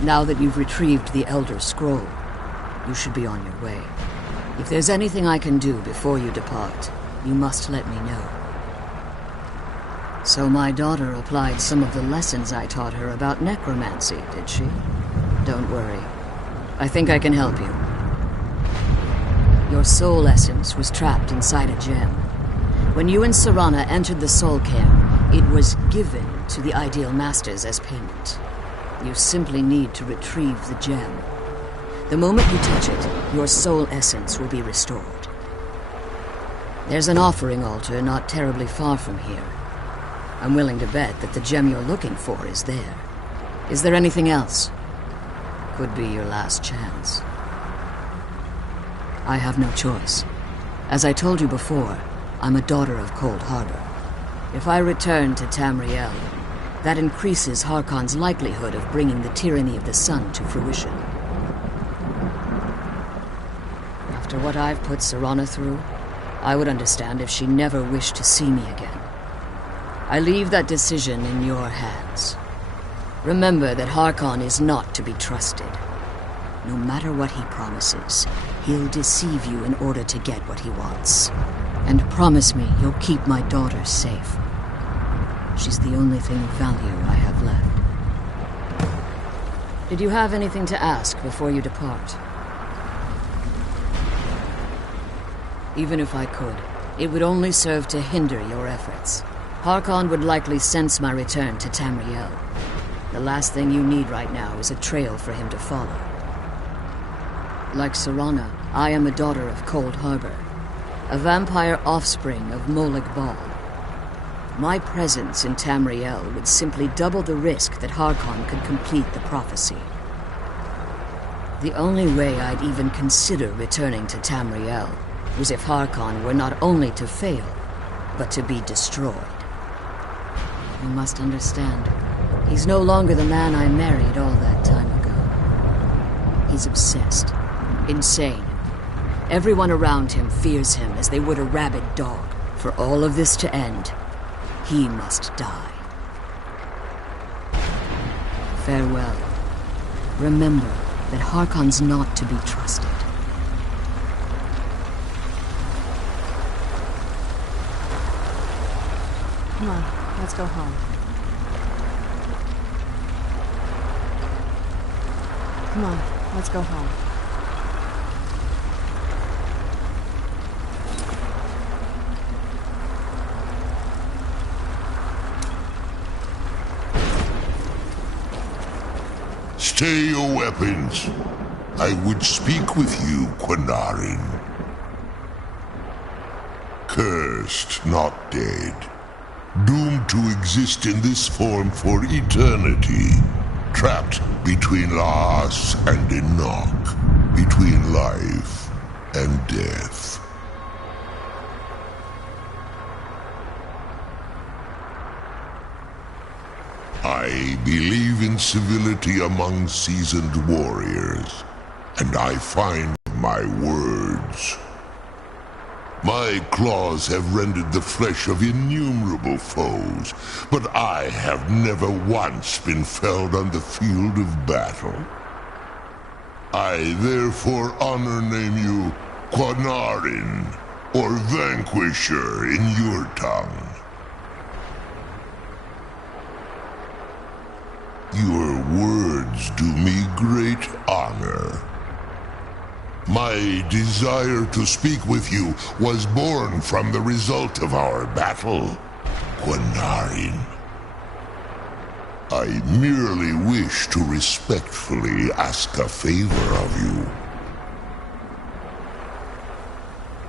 Now that you've retrieved the Elder Scroll, you should be on your way. If there's anything I can do before you depart, you must let me know. So my daughter applied some of the lessons I taught her about necromancy, did she? Don't worry. I think I can help you. Your soul essence was trapped inside a gem. When you and Serana entered the soul cairn, it was given to the Ideal Masters as payment. You simply need to retrieve the gem. The moment you touch it, your soul essence will be restored. There's an offering altar not terribly far from here. I'm willing to bet that the gem you're looking for is there. Is there anything else? Could be your last chance. I have no choice. As I told you before, I'm a daughter of Cold Harbor. If I return to Tamriel, that increases Harkon's likelihood of bringing the tyranny of the sun to fruition. After what I've put Serana through, I would understand if she never wished to see me again. I leave that decision in your hands. Remember that Harkon is not to be trusted. No matter what he promises, he'll deceive you in order to get what he wants. And promise me you'll keep my daughter safe. She's the only thing of value I have left. Did you have anything to ask before you depart? Even if I could, it would only serve to hinder your efforts. Harkon would likely sense my return to Tamriel. The last thing you need right now is a trail for him to follow. Like Serana, I am a daughter of Cold Harbor, a vampire offspring of Molag Bal. My presence in Tamriel would simply double the risk that Harkon could complete the prophecy. The only way I'd even consider returning to Tamriel was if Harkon were not only to fail, but to be destroyed. You must understand, he's no longer the man I married all that time ago. He's obsessed, insane. Everyone around him fears him as they would a rabid dog. For all of this to end, he must die. Farewell. Remember that Harkon's not to be trusted. Come on, let's go home. Come on, let's go home. Stay your weapons. I would speak with you, Quinarin. Cursed, not dead. Doomed to exist in this form for eternity. Trapped between Laas and Enoch. Between life and death. I believe in civility among seasoned warriors, and I find my words. My claws have rended the flesh of innumerable foes, but I have never once been felled on the field of battle. I therefore name you Quinarin, or Vanquisher in your tongue. Your words do me great honor. My desire to speak with you was born from the result of our battle, Quinarin. I merely wish to respectfully ask a favor of you.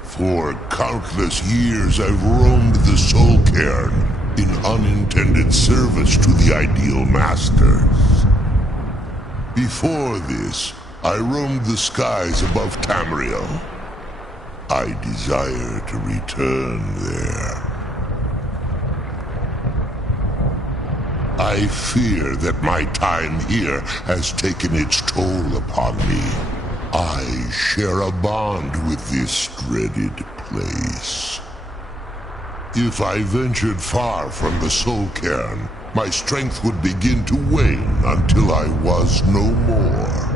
For countless years I've roamed the Soul Cairn in unintended service to the Ideal Masters. Before this, I roamed the skies above Tamriel. I desire to return there. I fear that my time here has taken its toll upon me. I share a bond with this dreaded place. If I ventured far from the Soul Cairn, my strength would begin to wane until I was no more.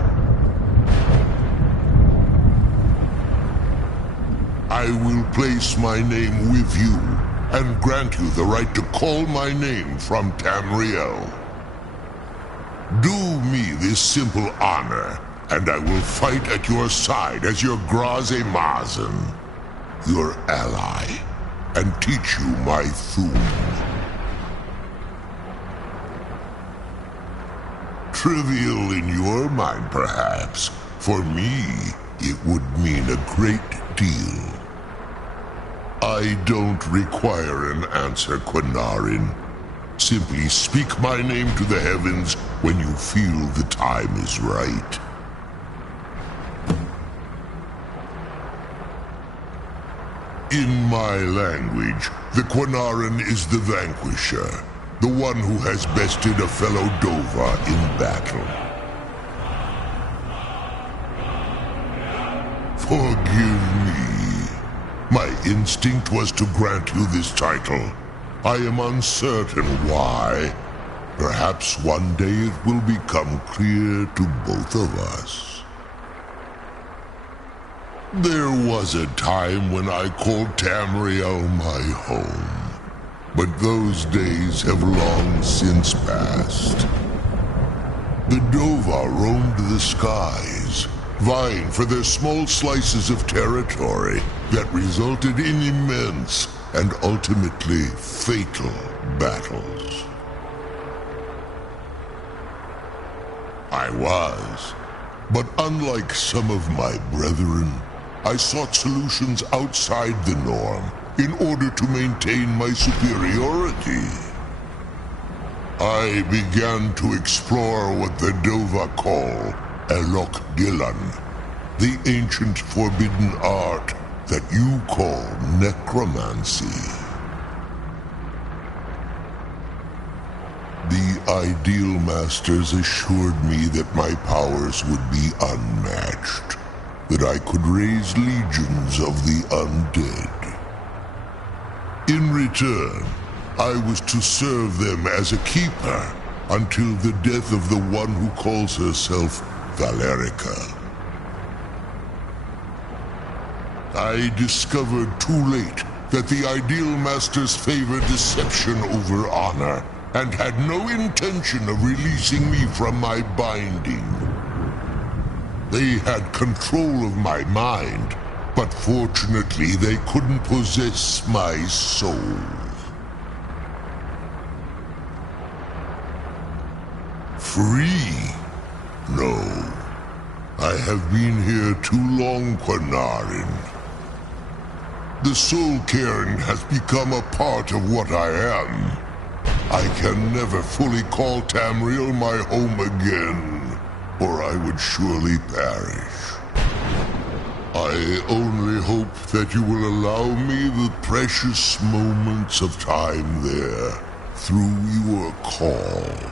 I will place my name with you and grant you the right to call my name from Tamriel. Do me this simple honor, and I will fight at your side as your Graze Mazen, your ally, and teach you my Thum. Trivial in your mind, perhaps. For me, it would mean a great deal. I don't require an answer, Quinarin. Simply speak my name to the heavens when you feel the time is right. In my language, the Quinarin is the vanquisher, the one who has bested a fellow Dova in battle. Forgive me. My instinct was to grant you this title. I am uncertain why. Perhaps one day it will become clear to both of us. There was a time when I called Tamriel my home, but those days have long since passed. The Dova roamed the skies, vying for their small slices of territory that resulted in immense and ultimately fatal battles. I was, but unlike some of my brethren, I sought solutions outside the norm in order to maintain my superiority. I began to explore what the Dova call Elok Dilan, the ancient forbidden art that you call necromancy. The Ideal Masters assured me that my powers would be unmatched, that I could raise legions of the undead. In return, I was to serve them as a keeper until the death of the one who calls herself Valerica. I discovered too late that the Ideal Masters favor deception over honor, and had no intention of releasing me from my binding. They had control of my mind, but fortunately they couldn't possess my soul. Free? No. I have been here too long, Quinarin. The Soul Cairn has become a part of what I am. I can never fully call Tamriel my home again, or I would surely perish. I only hope that you will allow me the precious moments of time there through your call.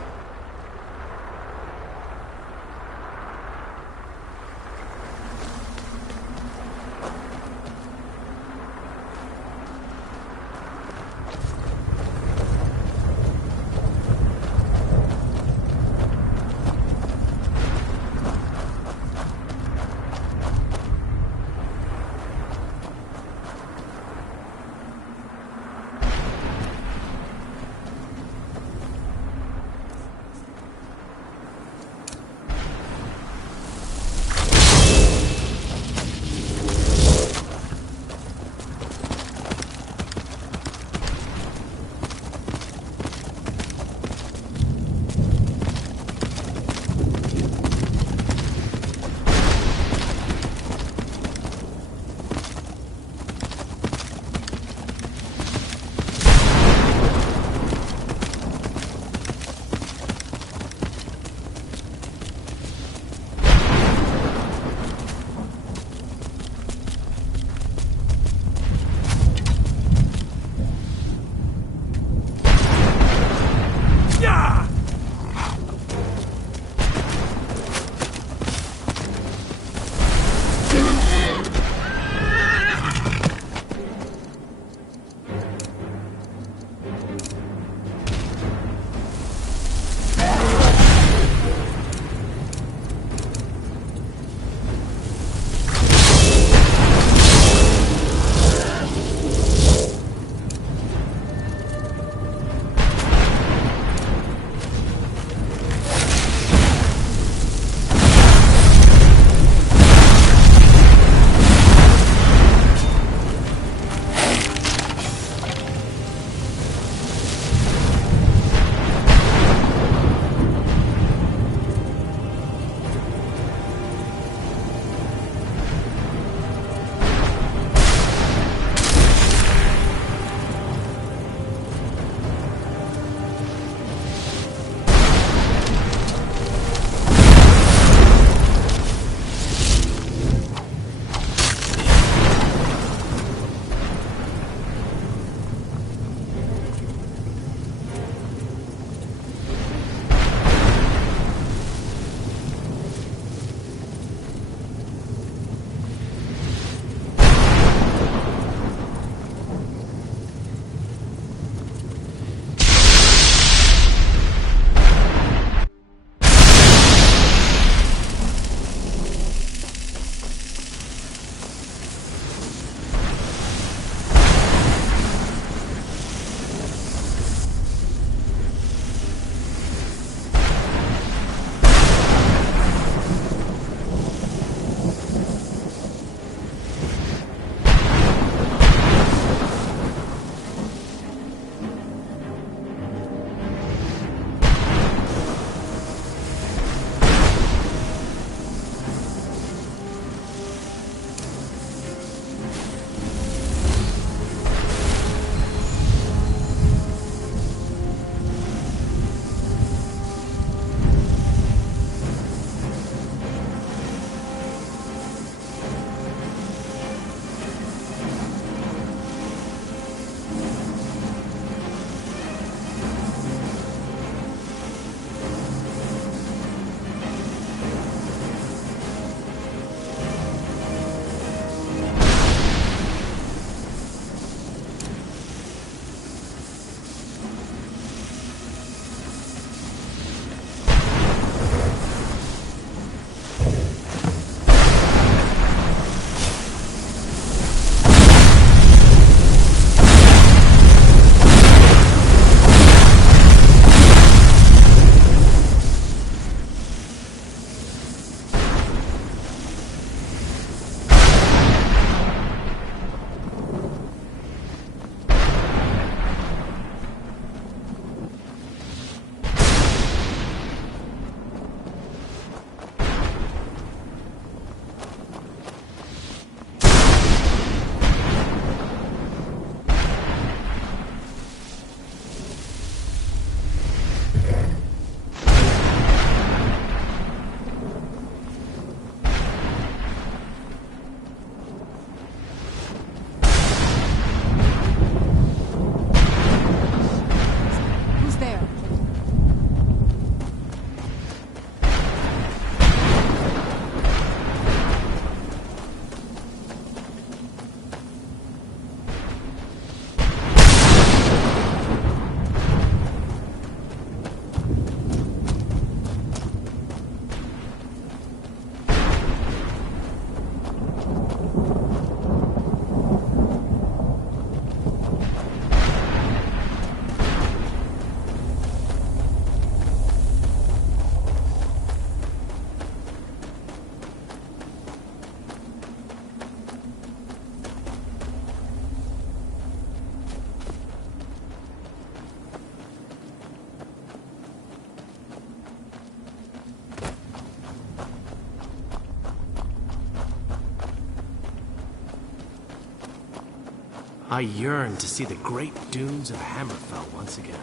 I yearn to see the great dunes of Hammerfell once again.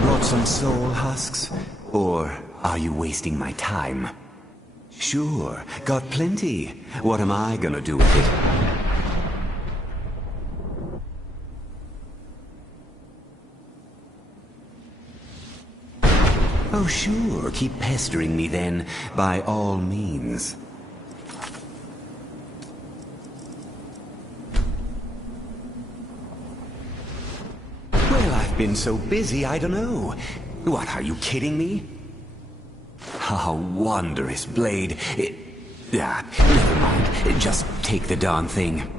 Brought some soul husks? Or are you wasting my time? Sure, got plenty. What am I gonna do with it? Oh sure, keep pestering me then, by all means. Well, I've been so busy, I don't know. What, are you kidding me? Oh, wondrous blade. Never mind. Just take the darn thing.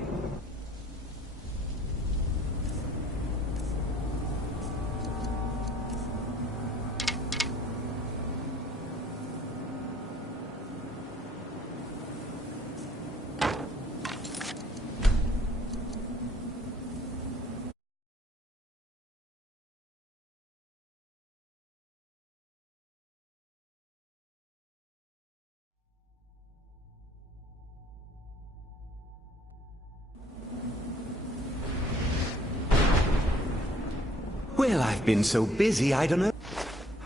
Well, I've been so busy, I don't know.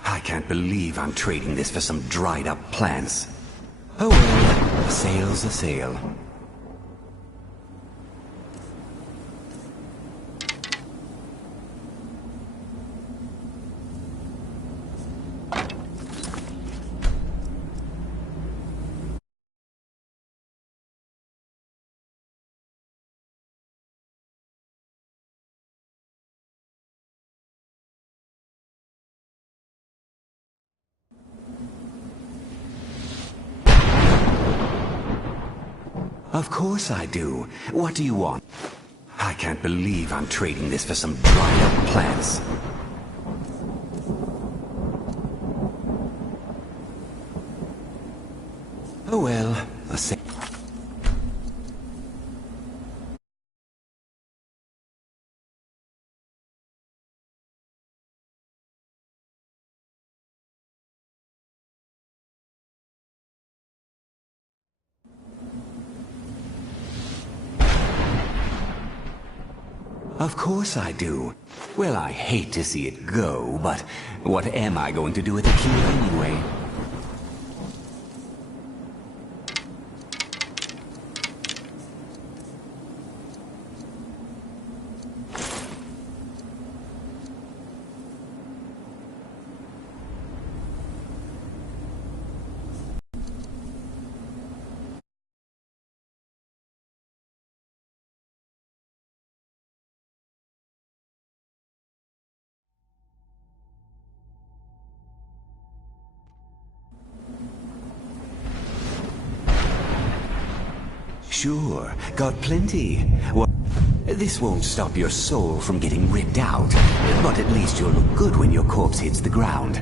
I can't believe I'm trading this for some dried-up plants. Oh well, a sale's a sale. Of course I do. What do you want? I can't believe I'm trading this for some dried-up plants. Oh well, a sale. Of course I do. Well, I hate to see it go, but what am I going to do with the key anyway? Sure, got plenty. What? This won't stop your soul from getting ripped out, but at least you'll look good when your corpse hits the ground.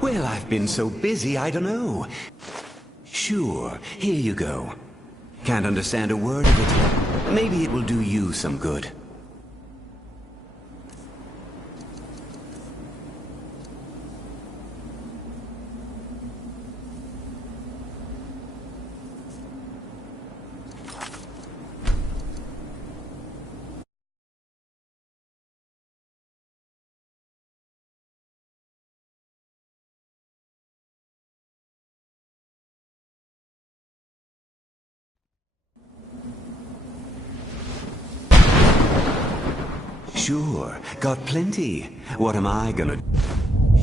Well, I've been so busy, I don't know. Sure, here you go. Can't understand a word of it. Maybe it will do you some good. Sure, got plenty. What am I gonna...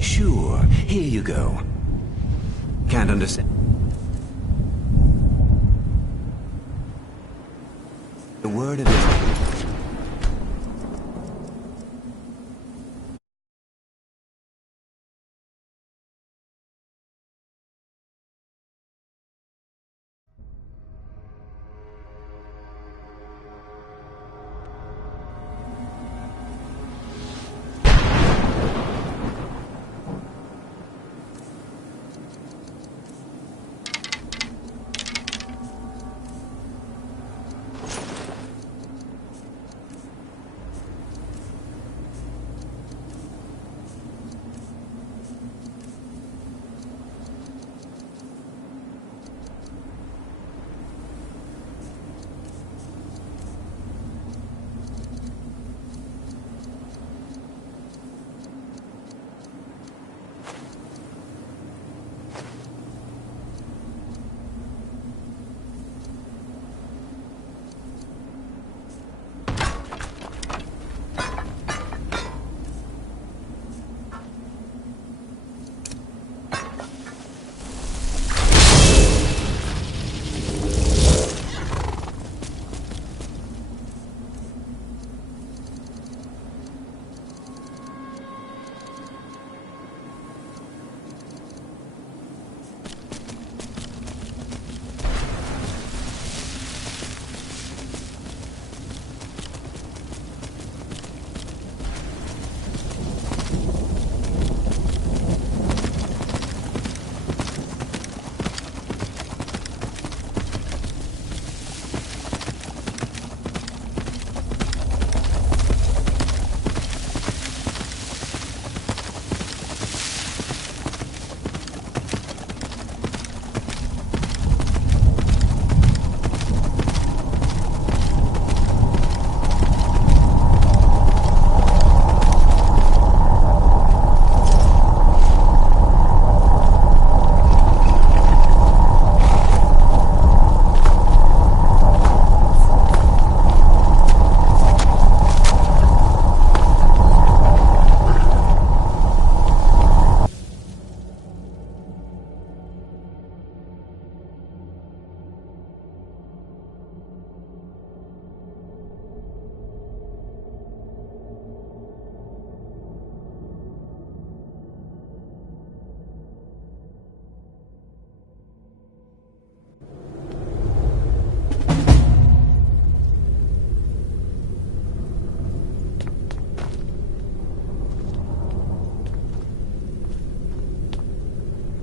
Sure, here you go. Can't understand... The word of it...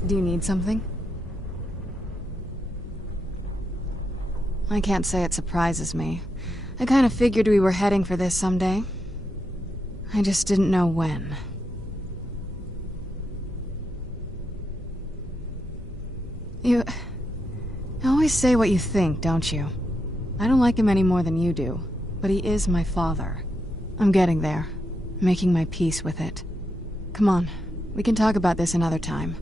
Do you need something? I can't say it surprises me. I kind of figured we were heading for this someday. I just didn't know when. You always say what you think, don't you? I don't like him any more than you do, but he is my father. I'm getting there, making my peace with it. Come on, we can talk about this another time.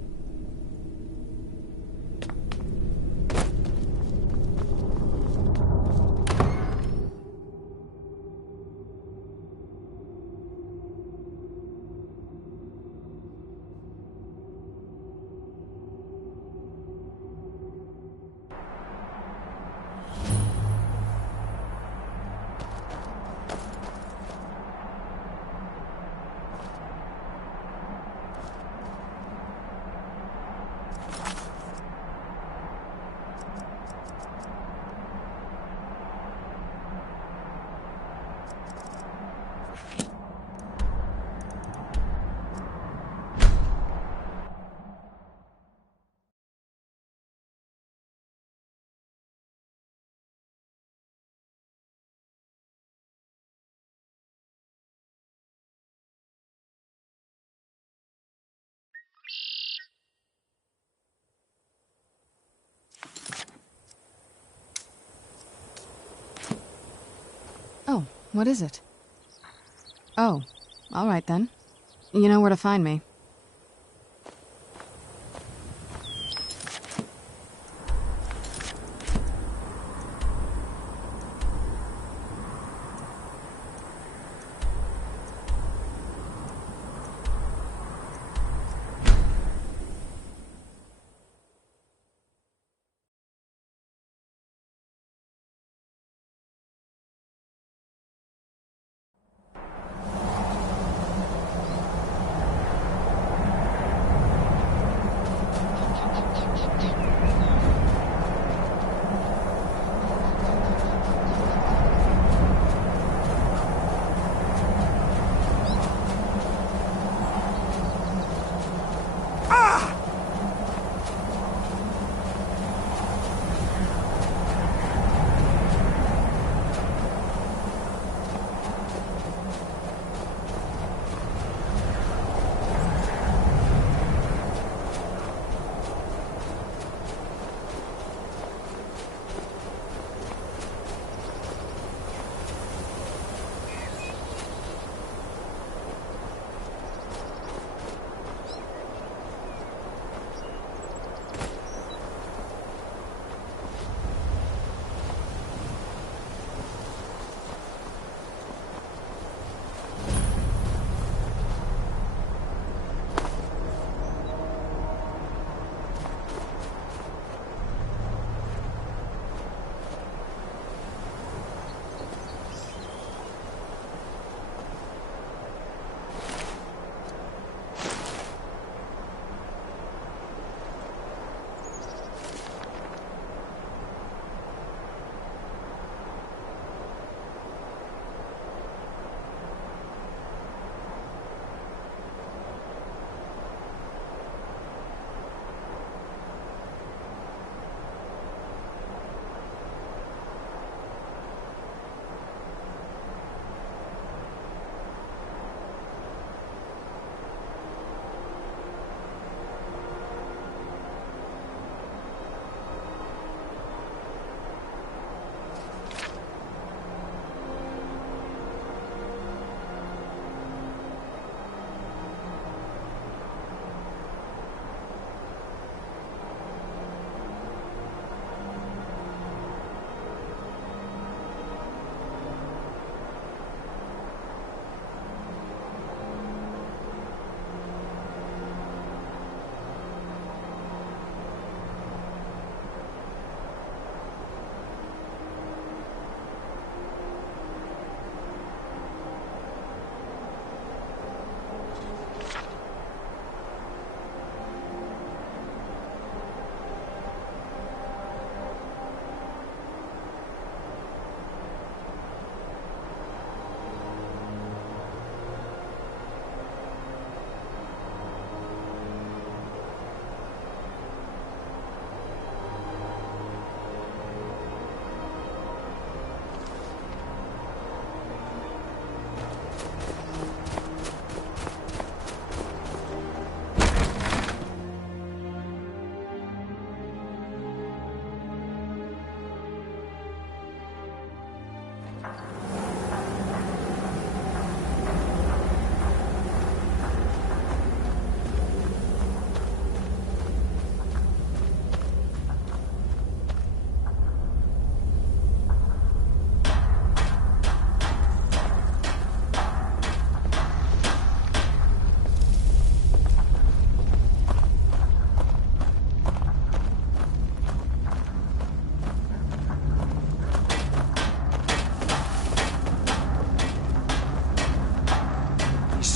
Oh, what is it? Oh, all right then. You know where to find me.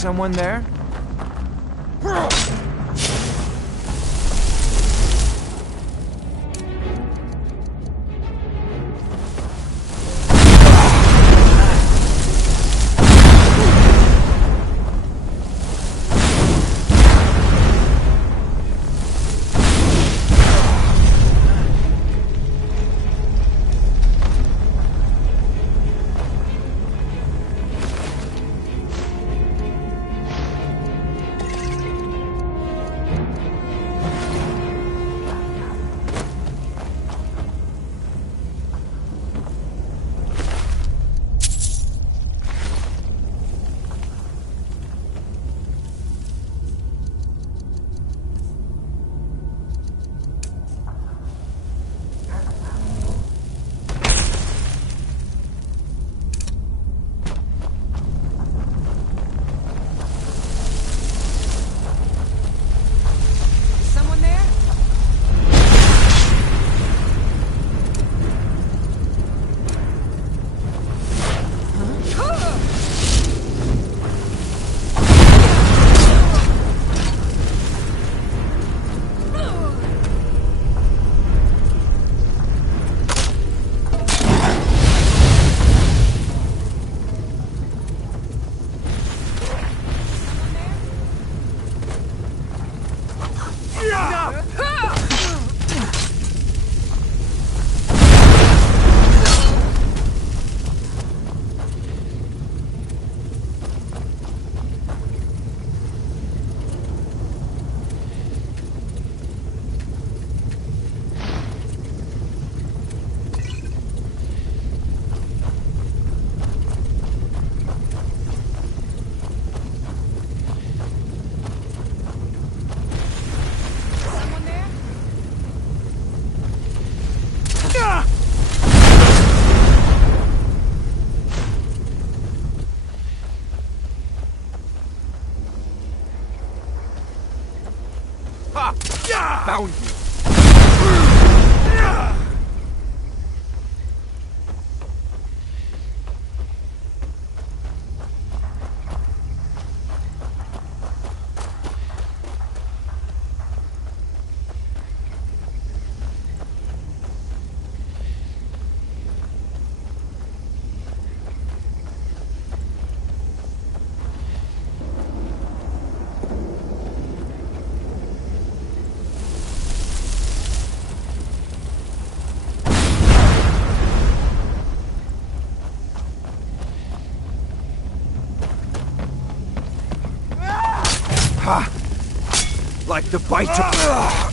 someone there? Found you! Like the bite of...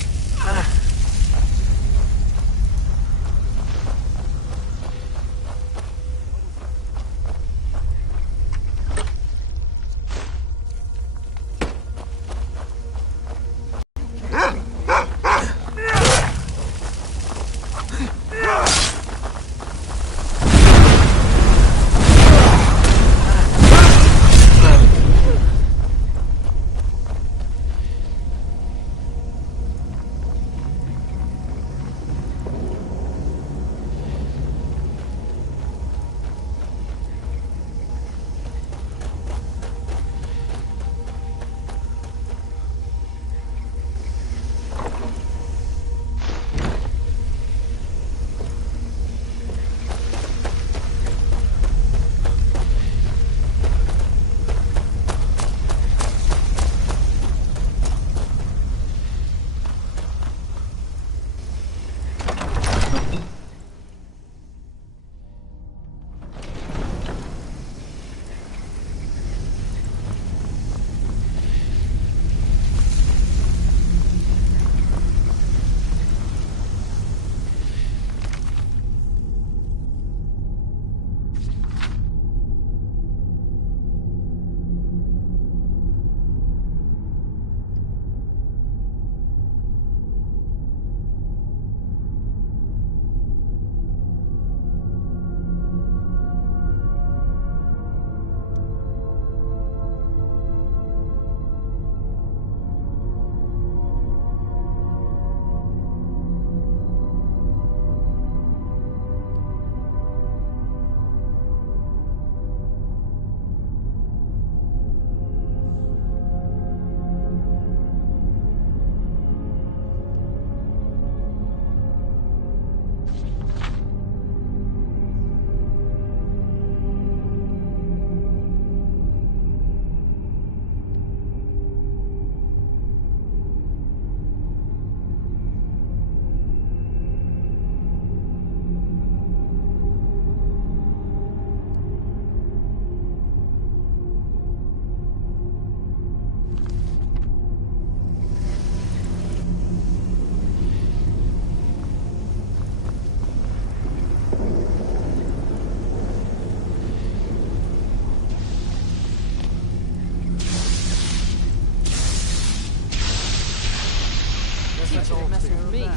thought you were messing with me.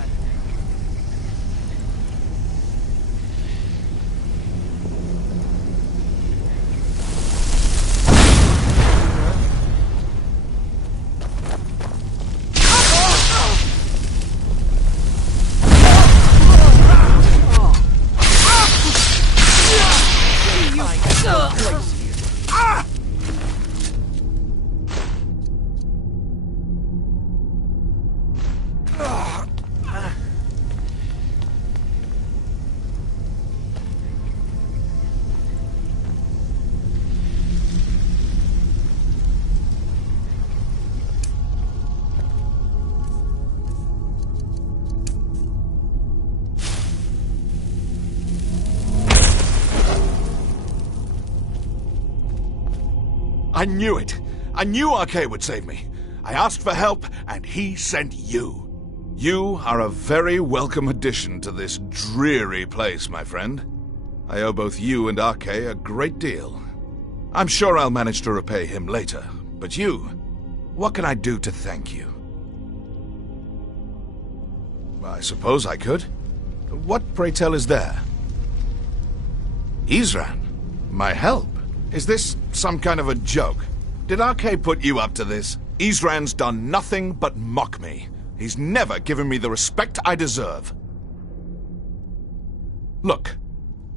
I knew it. I knew RK would save me. I asked for help, and he sent you. You are a very welcome addition to this dreary place, my friend. I owe both you and RK a great deal. I'm sure I'll manage to repay him later, but you, what can I do to thank you? I suppose I could. What, pray tell, is there? Isran, my help? Is this some kind of a joke? Did RK put you up to this? Isran's done nothing but mock me. He's never given me the respect I deserve. Look,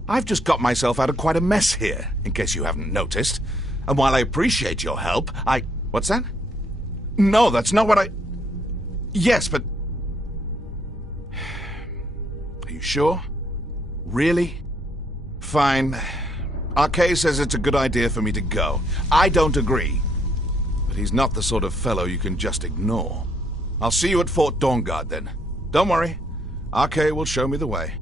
I've just got myself out of quite a mess here, in case you haven't noticed. And while I appreciate your help, What's that? No, that's not what I... Yes, but... Are you sure? Really? Fine. RK says it's a good idea for me to go. I don't agree. But he's not the sort of fellow you can just ignore. I'll see you at Fort Dawnguard then. Don't worry. RK will show me the way.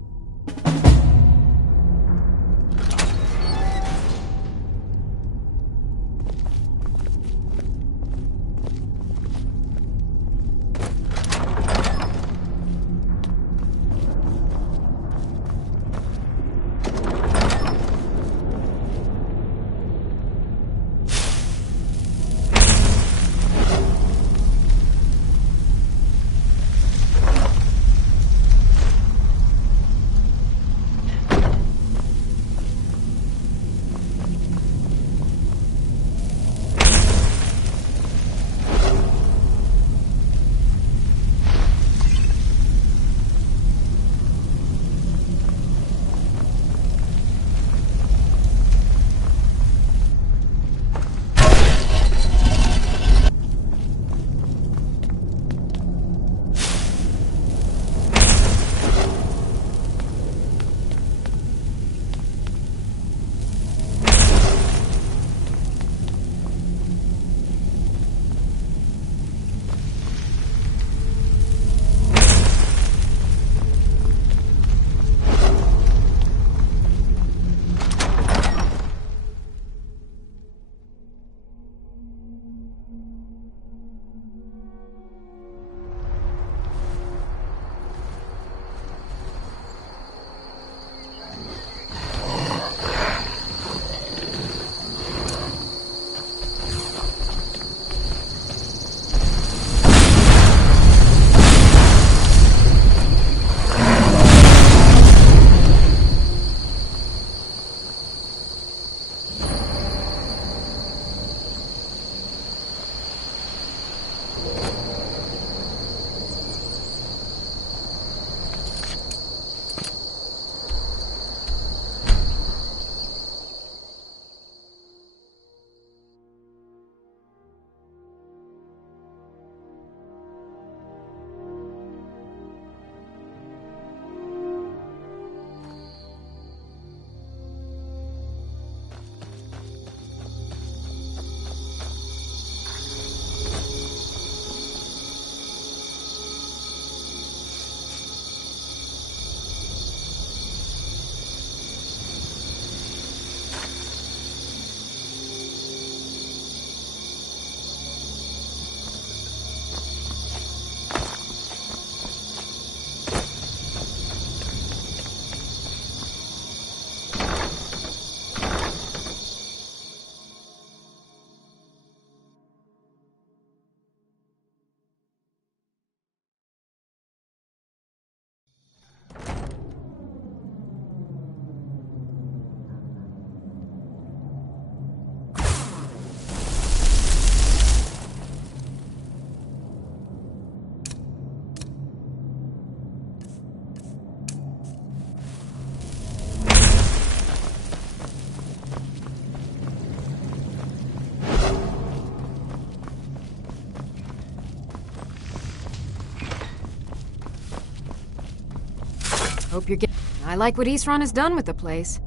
Hope you're getting... I like what East Run has done with the place.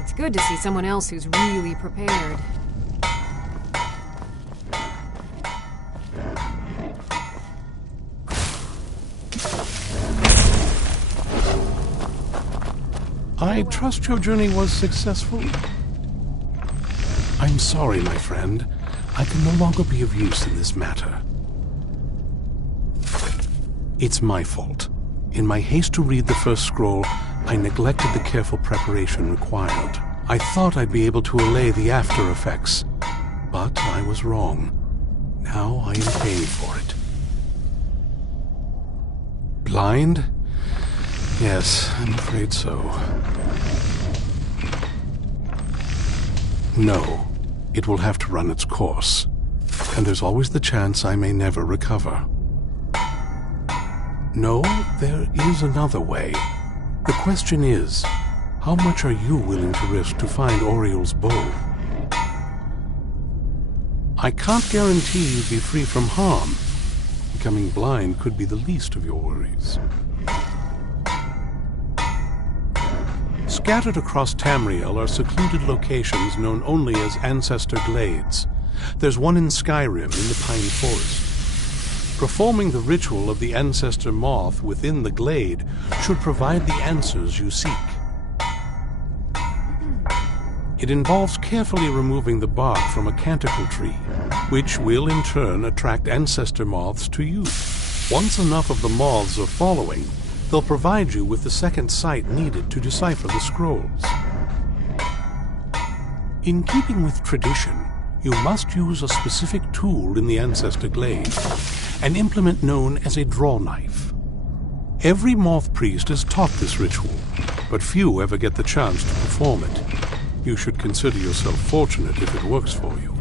It's good to see someone else who's really prepared. I trust your journey was successful? I'm sorry, my friend. I can no longer be of use in this matter. It's my fault. In my haste to read the first scroll, I neglected the careful preparation required. I thought I'd be able to allay the after effects, but I was wrong. Now I am paying for it. Blind? Yes, I'm afraid so. No, it will have to run its course, and there's always the chance I may never recover. No, there is another way. The question is, how much are you willing to risk to find Oriel's bow? I can't guarantee you'd be free from harm. Becoming blind could be the least of your worries. Scattered across Tamriel are secluded locations known only as Ancestor Glades. There's one in Skyrim in the Pine Forest. Performing the ritual of the Ancestor Moth within the glade should provide the answers you seek. It involves carefully removing the bark from a canticle tree, which will in turn attract Ancestor Moths to you. Once enough of the moths are following, they'll provide you with the second sight needed to decipher the scrolls. In keeping with tradition, you must use a specific tool in the Ancestor Glade, an implement known as a draw knife. Every moth priest is taught this ritual, but few ever get the chance to perform it. You should consider yourself fortunate if it works for you.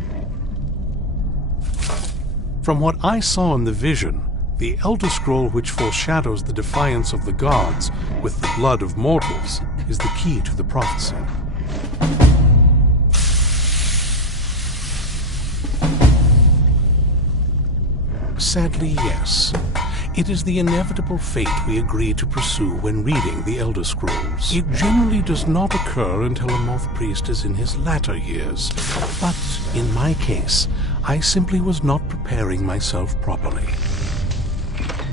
From what I saw in the vision, the Elder Scroll which foreshadows the defiance of the gods with the blood of mortals is the key to the prophecy. Sadly, yes. It is the inevitable fate we agree to pursue when reading the Elder Scrolls. It generally does not occur until a moth priest is in his latter years. But in my case, I simply was not preparing myself properly.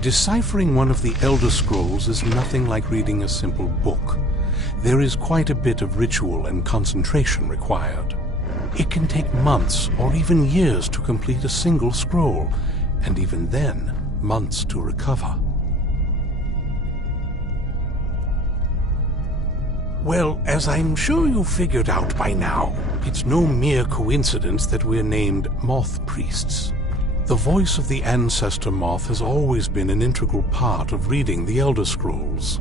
Deciphering one of the Elder Scrolls is nothing like reading a simple book. There is quite a bit of ritual and concentration required. It can take months or even years to complete a single scroll, and even then, months to recover. Well, as I'm sure you figured out by now, it's no mere coincidence that we're named Moth Priests. The voice of the Ancestor Moth has always been an integral part of reading the Elder Scrolls.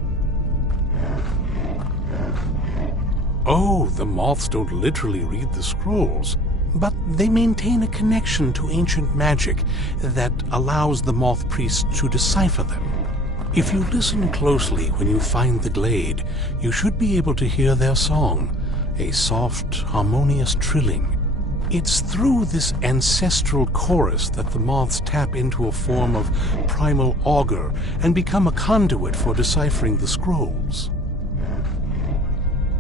Oh, the moths don't literally read the scrolls, but they maintain a connection to ancient magic that allows the moth priests to decipher them. If you listen closely when you find the glade, you should be able to hear their song, a soft, harmonious trilling. It's through this ancestral chorus that the moths tap into a form of primal augur and become a conduit for deciphering the scrolls.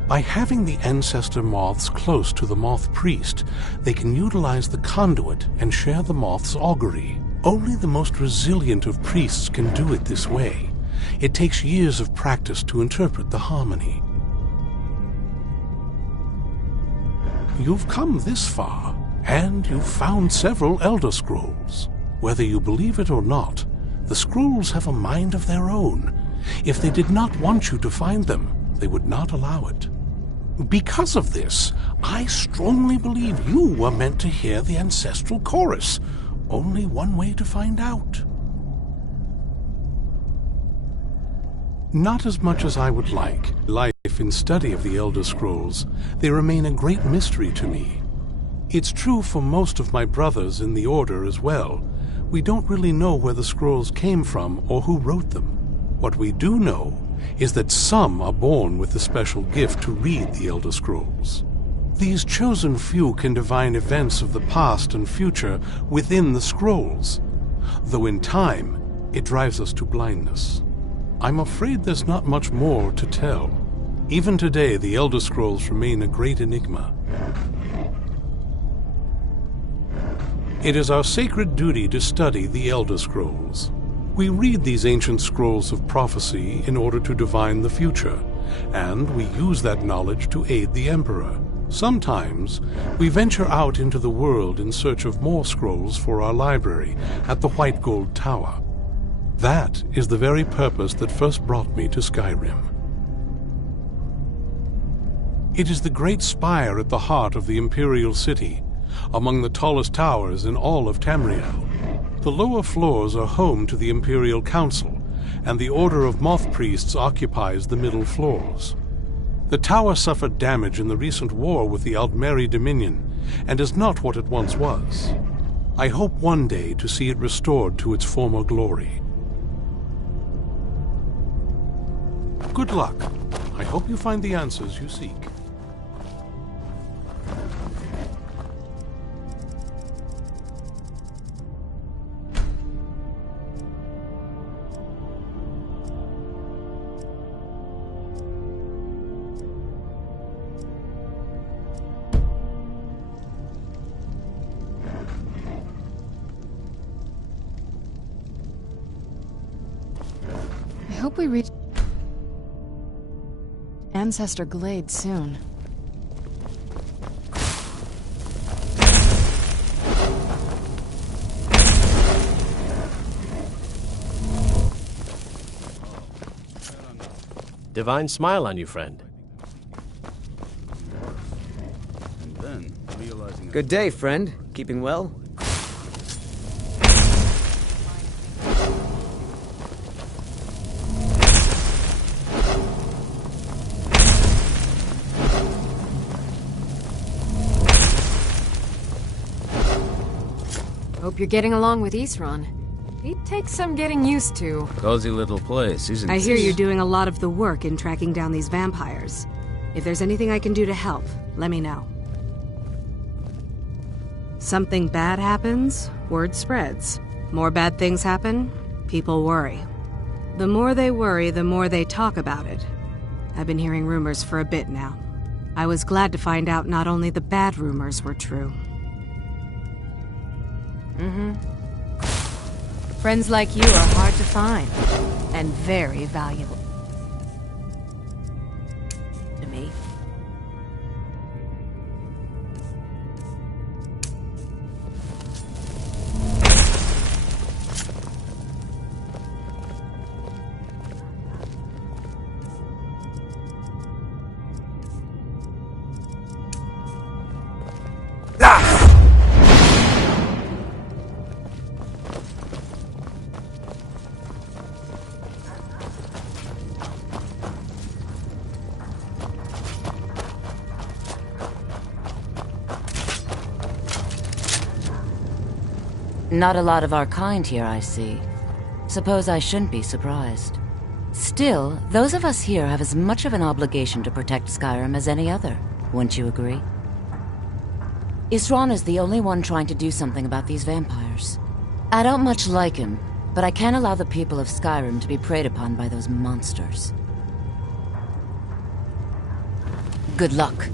By having the ancestor moths close to the moth priest, they can utilize the conduit and share the moth's augury. Only the most resilient of priests can do it this way. It takes years of practice to interpret the harmony. You've come this far, and you've found several Elder Scrolls. Whether you believe it or not, the scrolls have a mind of their own. If they did not want you to find them, they would not allow it. Because of this, I strongly believe you were meant to hear the ancestral chorus. Only one way to find out. Not as much as I would like. Life in study of the Elder Scrolls, they remain a great mystery to me. It's true for most of my brothers in the Order as well. We don't really know where the scrolls came from or who wrote them. What we do know is that some are born with the special gift to read the Elder Scrolls. These chosen few can divine events of the past and future within the scrolls, though in time it drives us to blindness. I'm afraid there's not much more to tell. Even today, the Elder Scrolls remain a great enigma. It is our sacred duty to study the Elder Scrolls. We read these ancient scrolls of prophecy in order to divine the future, and we use that knowledge to aid the Emperor. Sometimes, we venture out into the world in search of more scrolls for our library at the White Gold Tower. That is the very purpose that first brought me to Skyrim. It is the great spire at the heart of the Imperial City, among the tallest towers in all of Tamriel. The lower floors are home to the Imperial Council, and the Order of Moth Priests occupies the middle floors. The tower suffered damage in the recent war with the Aldmeri Dominion, and is not what it once was. I hope one day to see it restored to its former glory. Good luck. I hope you find the answers you seek. I hope we reach Ancestor Glade soon. Divine smile on you, friend. Good day, friend. Keeping well? Hope you're getting along with Isran. He takes some getting used to. Cozy little place, isn't it? I hear you're doing a lot of the work in tracking down these vampires. If there's anything I can do to help, let me know. Something bad happens, word spreads. More bad things happen, people worry. The more they worry, the more they talk about it. I've been hearing rumors for a bit now. I was glad to find out not only the bad rumors were true. Friends like you are hard to find, and very valuable to me. Not a lot of our kind here, I see. Suppose I shouldn't be surprised. Still, those of us here have as much of an obligation to protect Skyrim as any other. Wouldn't you agree? Isran is the only one trying to do something about these vampires. I don't much like him, but I can't allow the people of Skyrim to be preyed upon by those monsters. Good luck.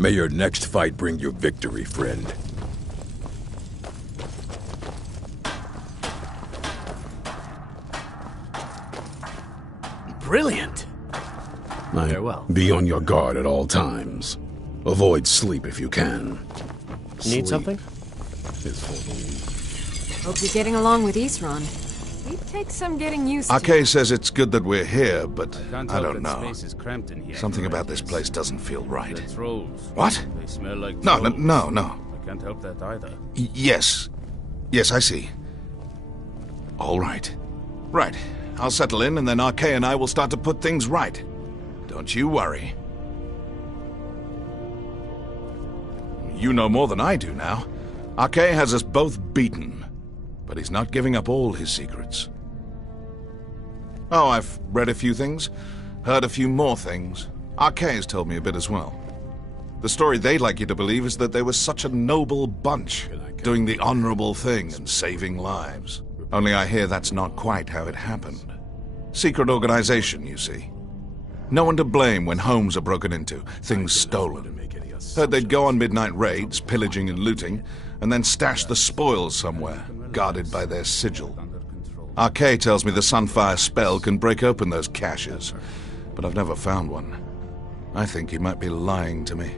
May your next fight bring you victory, friend. Brilliant! Farewell. Be on your guard at all times. Avoid sleep if you can. Need something? Hope you're getting along with Isran. He takes some getting used to. Arke says it's good that we're here, but I don't know. Space is cramped in here. Something about this place doesn't feel right. The trolls. What? They smell like No. trolls. No. I can't help that either. Yes. Yes, I see. All right. Right. I'll settle in, and then Arke and I will start to put things right. Don't you worry. You know more than I do now. Arkay has us both beaten, but he's not giving up all his secrets. Oh, I've read a few things, heard a few more things. Arkay has told me a bit as well. The story they'd like you to believe is that they were such a noble bunch, doing the honorable thing and saving lives. Only I hear that's not quite how it happened. Secret organization, you see. No one to blame when homes are broken into, things stolen. Heard they'd go on midnight raids, pillaging and looting, and then stash the spoils somewhere, guarded by their sigil. Arkay tells me the Sunfire spell can break open those caches, but I've never found one. I think he might be lying to me.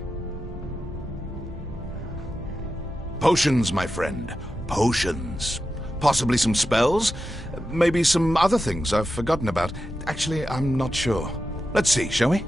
Potions, my friend. Potions. Possibly some spells? Maybe some other things I've forgotten about. Actually, I'm not sure. Let's see, shall we?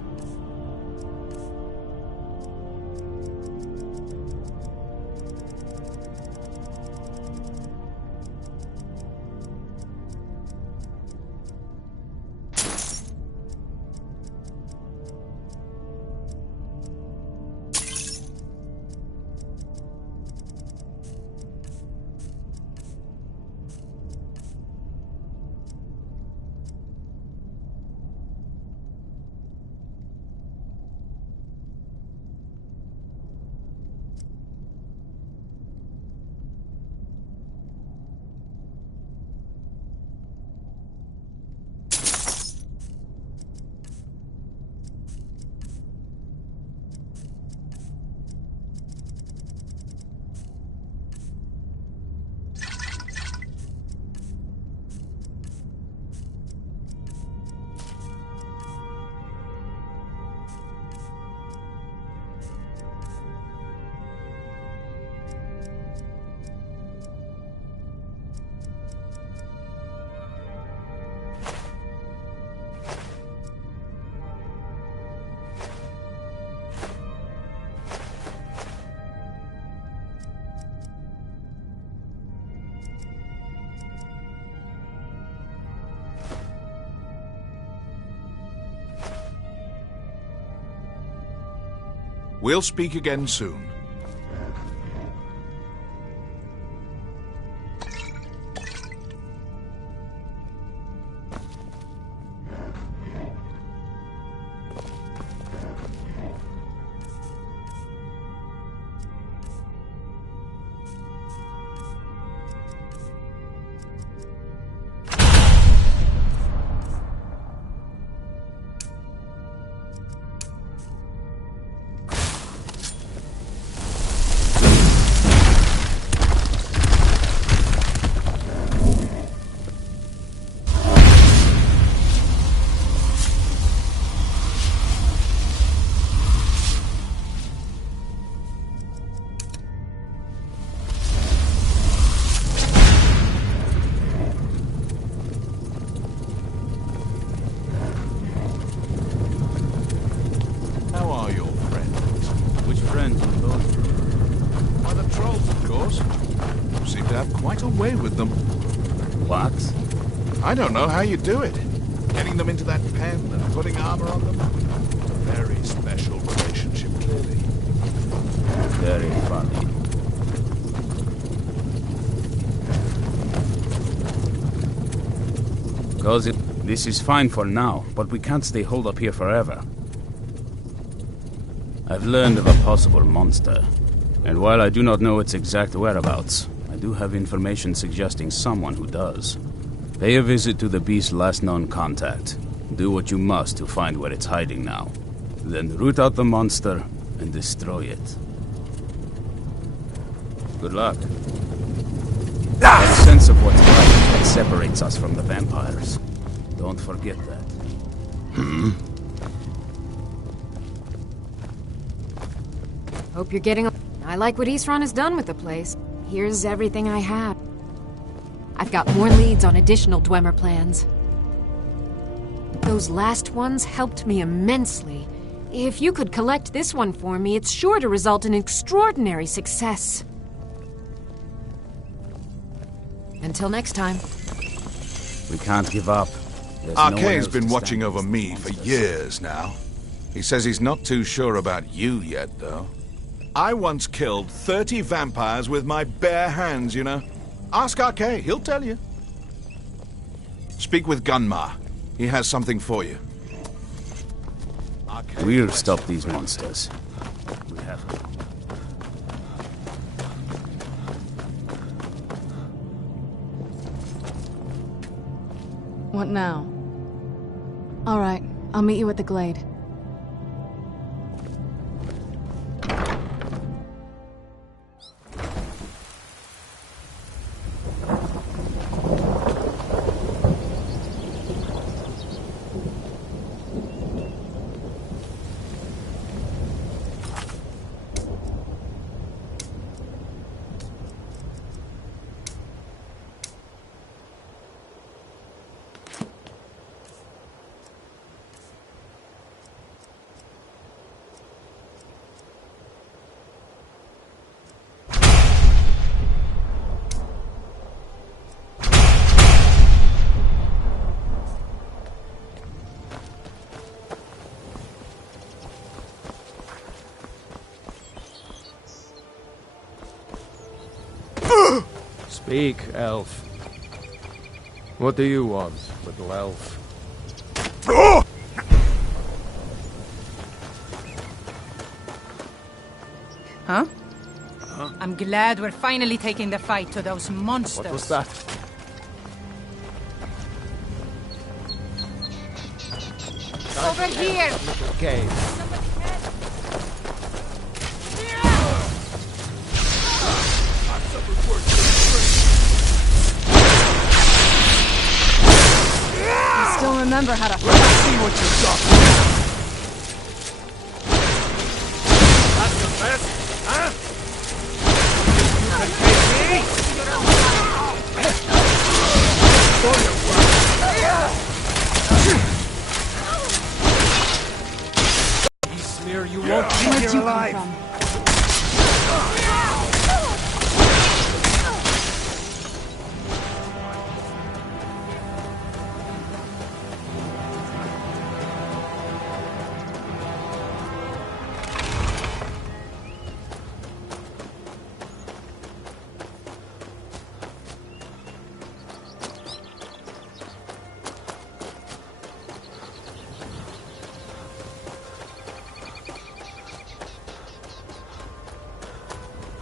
We'll speak again soon. Away with them. What? I don't know how you do it. Getting them into that pen and putting armor on them. A very special relationship, clearly. Very funny. This is fine for now, but we can't stay holed up here forever. I've learned of a possible monster, and while I do not know its exact whereabouts, I do have information suggesting someone who does. Pay a visit to the beast's last known contact. Do what you must to find where it's hiding now. Then root out the monster and destroy it. Good luck. I have a sense of what's right that separates us from the vampires. Don't forget that. Hope you're getting... I like what Isran has done with the place. Here's everything I have. I've got more leads on additional Dwemer plans. Those last ones helped me immensely. If you could collect this one for me, it's sure to result in extraordinary success. Until next time. We can't give up. Arkay's been watching over me for years now. He says he's not too sure about you yet, though. I once killed 30 vampires with my bare hands, you know. Ask RK, he'll tell you. Speak with Gunmar. He has something for you. We'll stop these monsters. We have. What now? All right, I'll meet you at the glade. Speak, elf. What do you want, little elf? Huh? I'm glad we're finally taking the fight to those monsters. What was that? Over here! Little cave. Still remember how to Let's see what you've got. That's the best, huh? You can take me? For your work. You smear, you won't be here alive.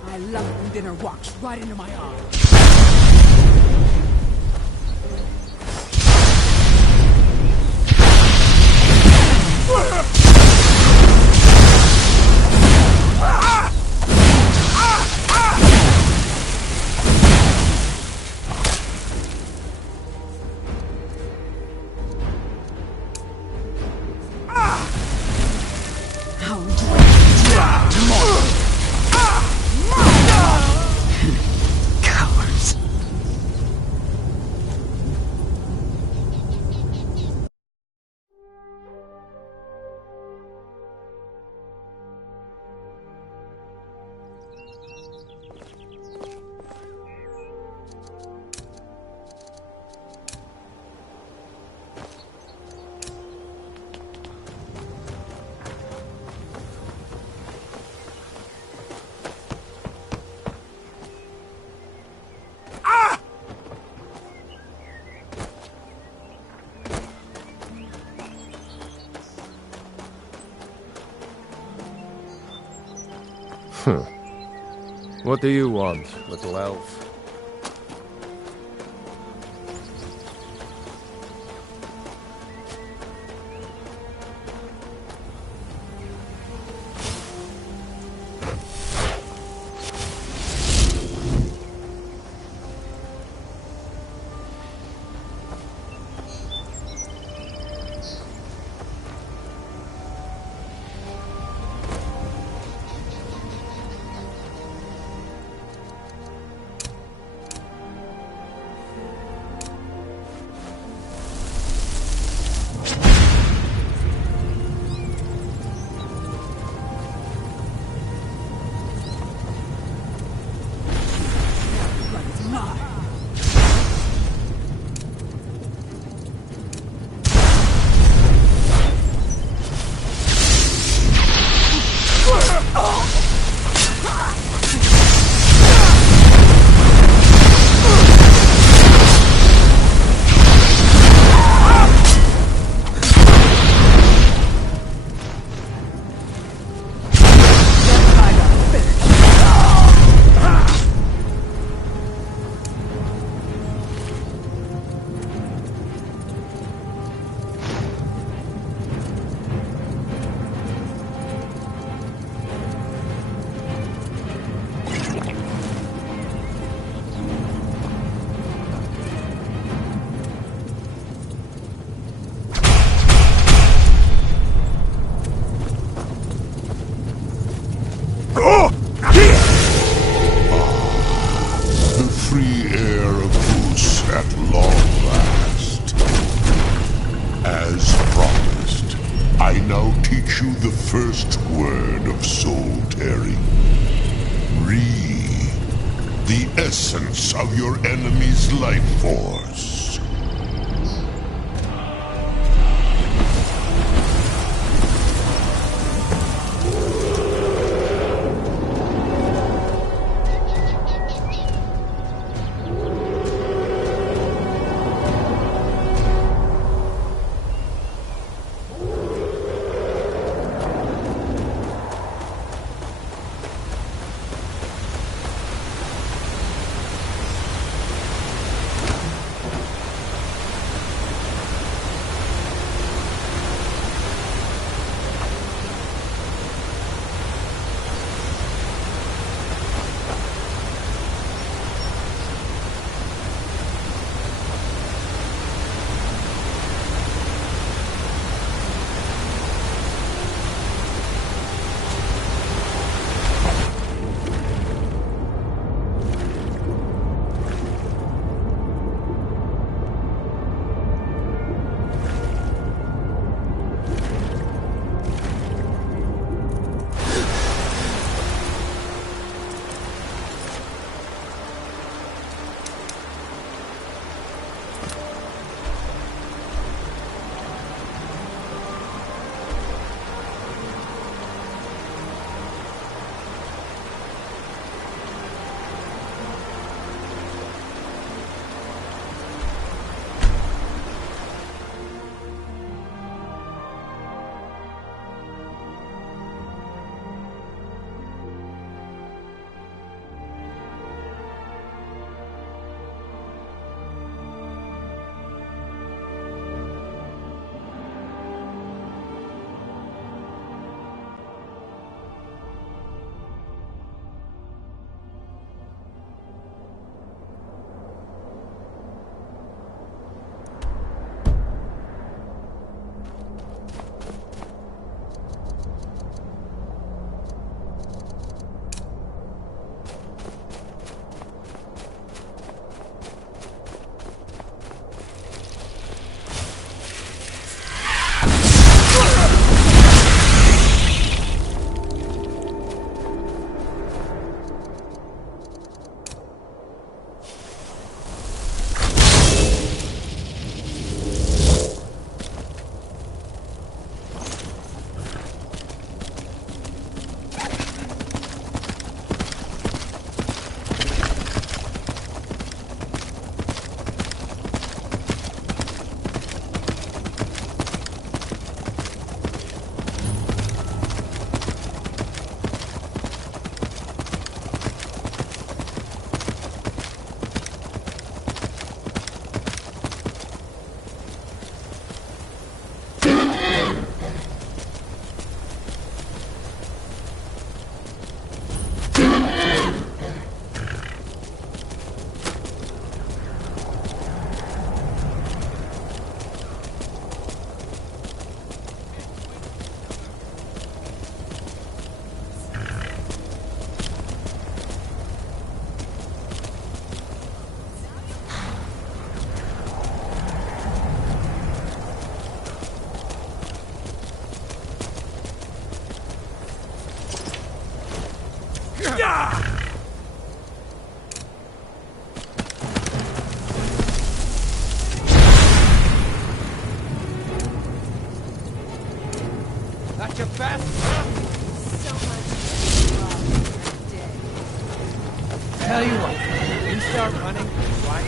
I love it when dinner walks right into my arms. What do you want, little elf? tired of soul tearing? Breathe the essence of your enemy's life force. Not your best. So much. Tell you what, you start running, why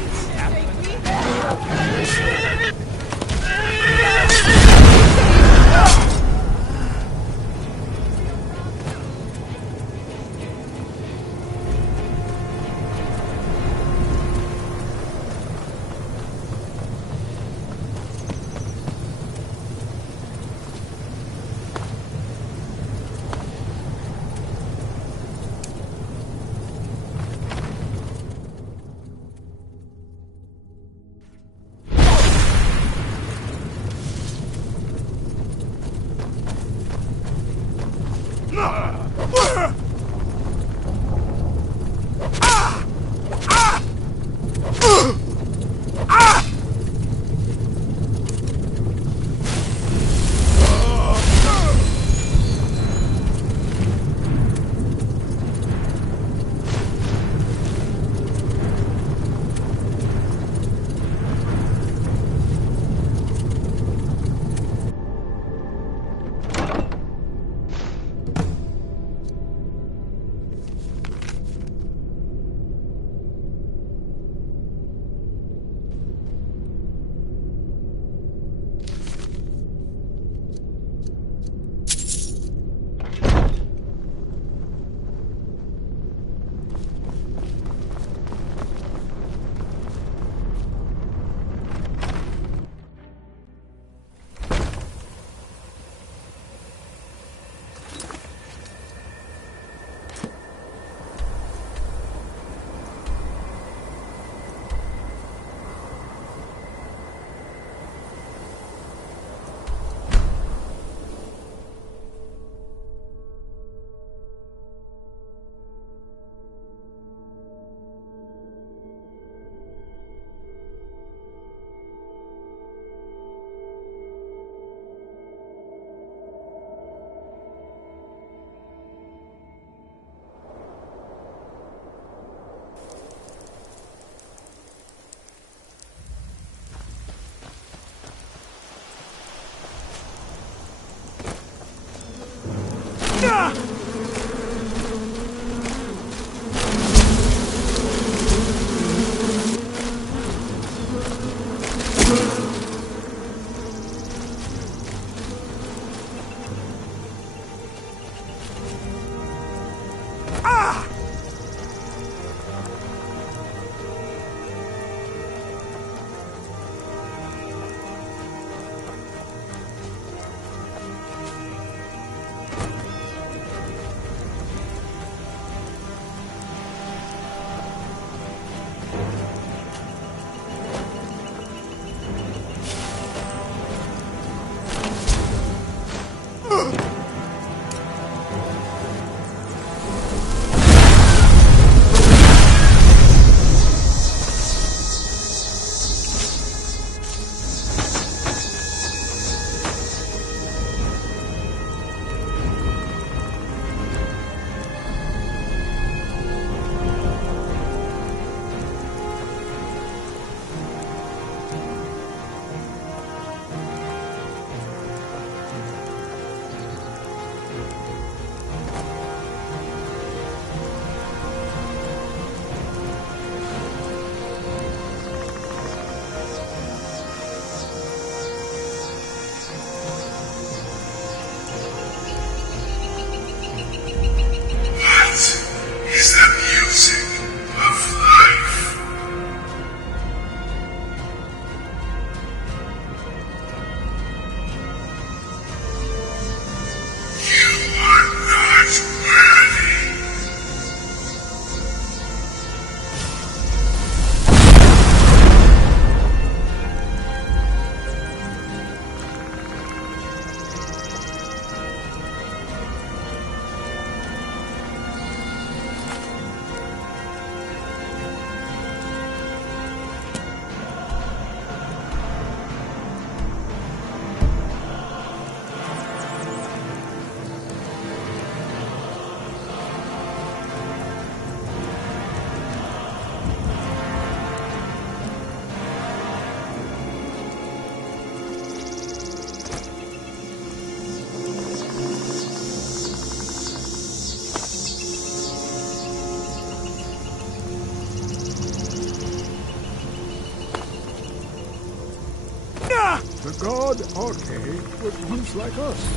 The god Arche was once like us,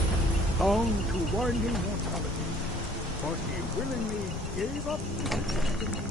bound to winding mortality, but he willingly gave up his destiny.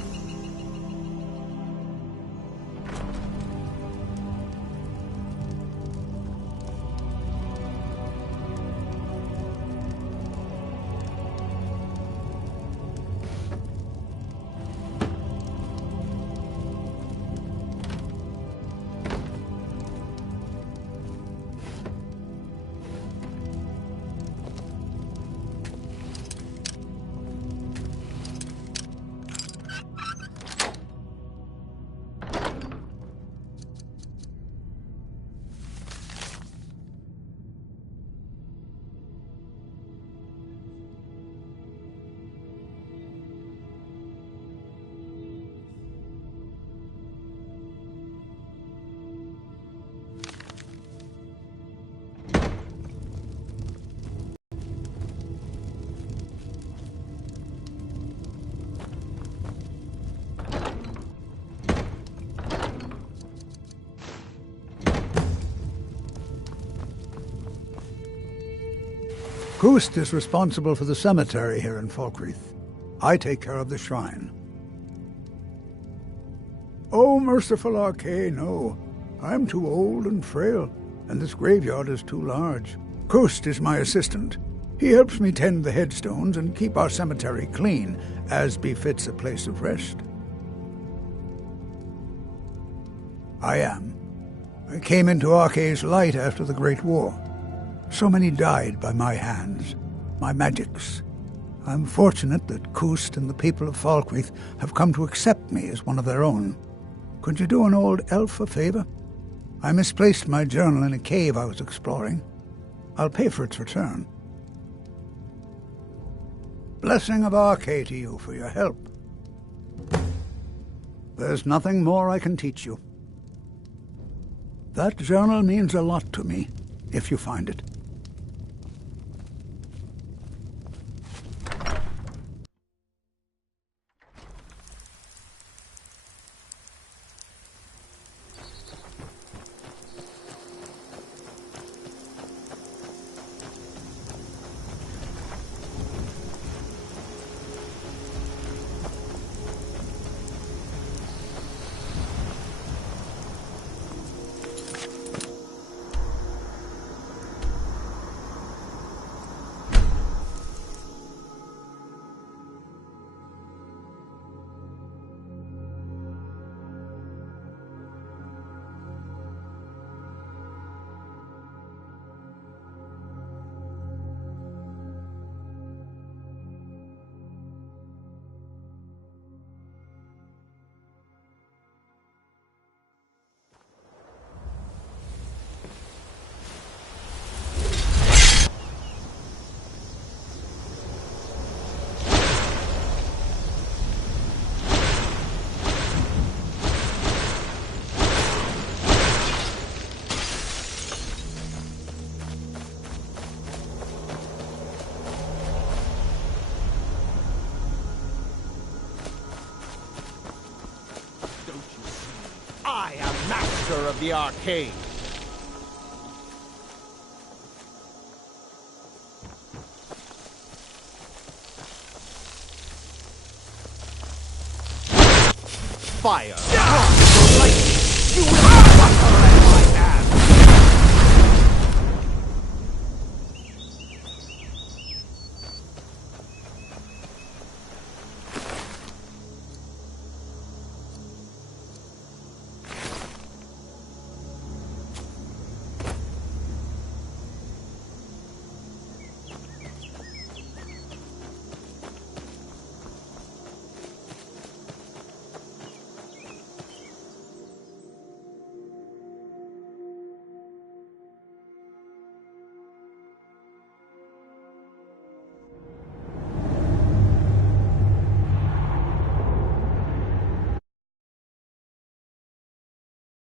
Kust is responsible for the cemetery here in Falkreath. I take care of the shrine. Oh, merciful Arche, no. I'm too old and frail, and this graveyard is too large. Kust is my assistant. He helps me tend the headstones and keep our cemetery clean, as befits a place of rest. I am. I came into Arche's light after the Great War. So many died by my hands, my magics. I'm fortunate that Kust and the people of Falkreath have come to accept me as one of their own. Could you do an old elf a favor? I misplaced my journal in a cave I was exploring. I'll pay for its return. Blessing of Arche to you for your help. There's nothing more I can teach you. That journal means a lot to me, if you find it. master of the arcane. Fire! Lightning! You will suffer!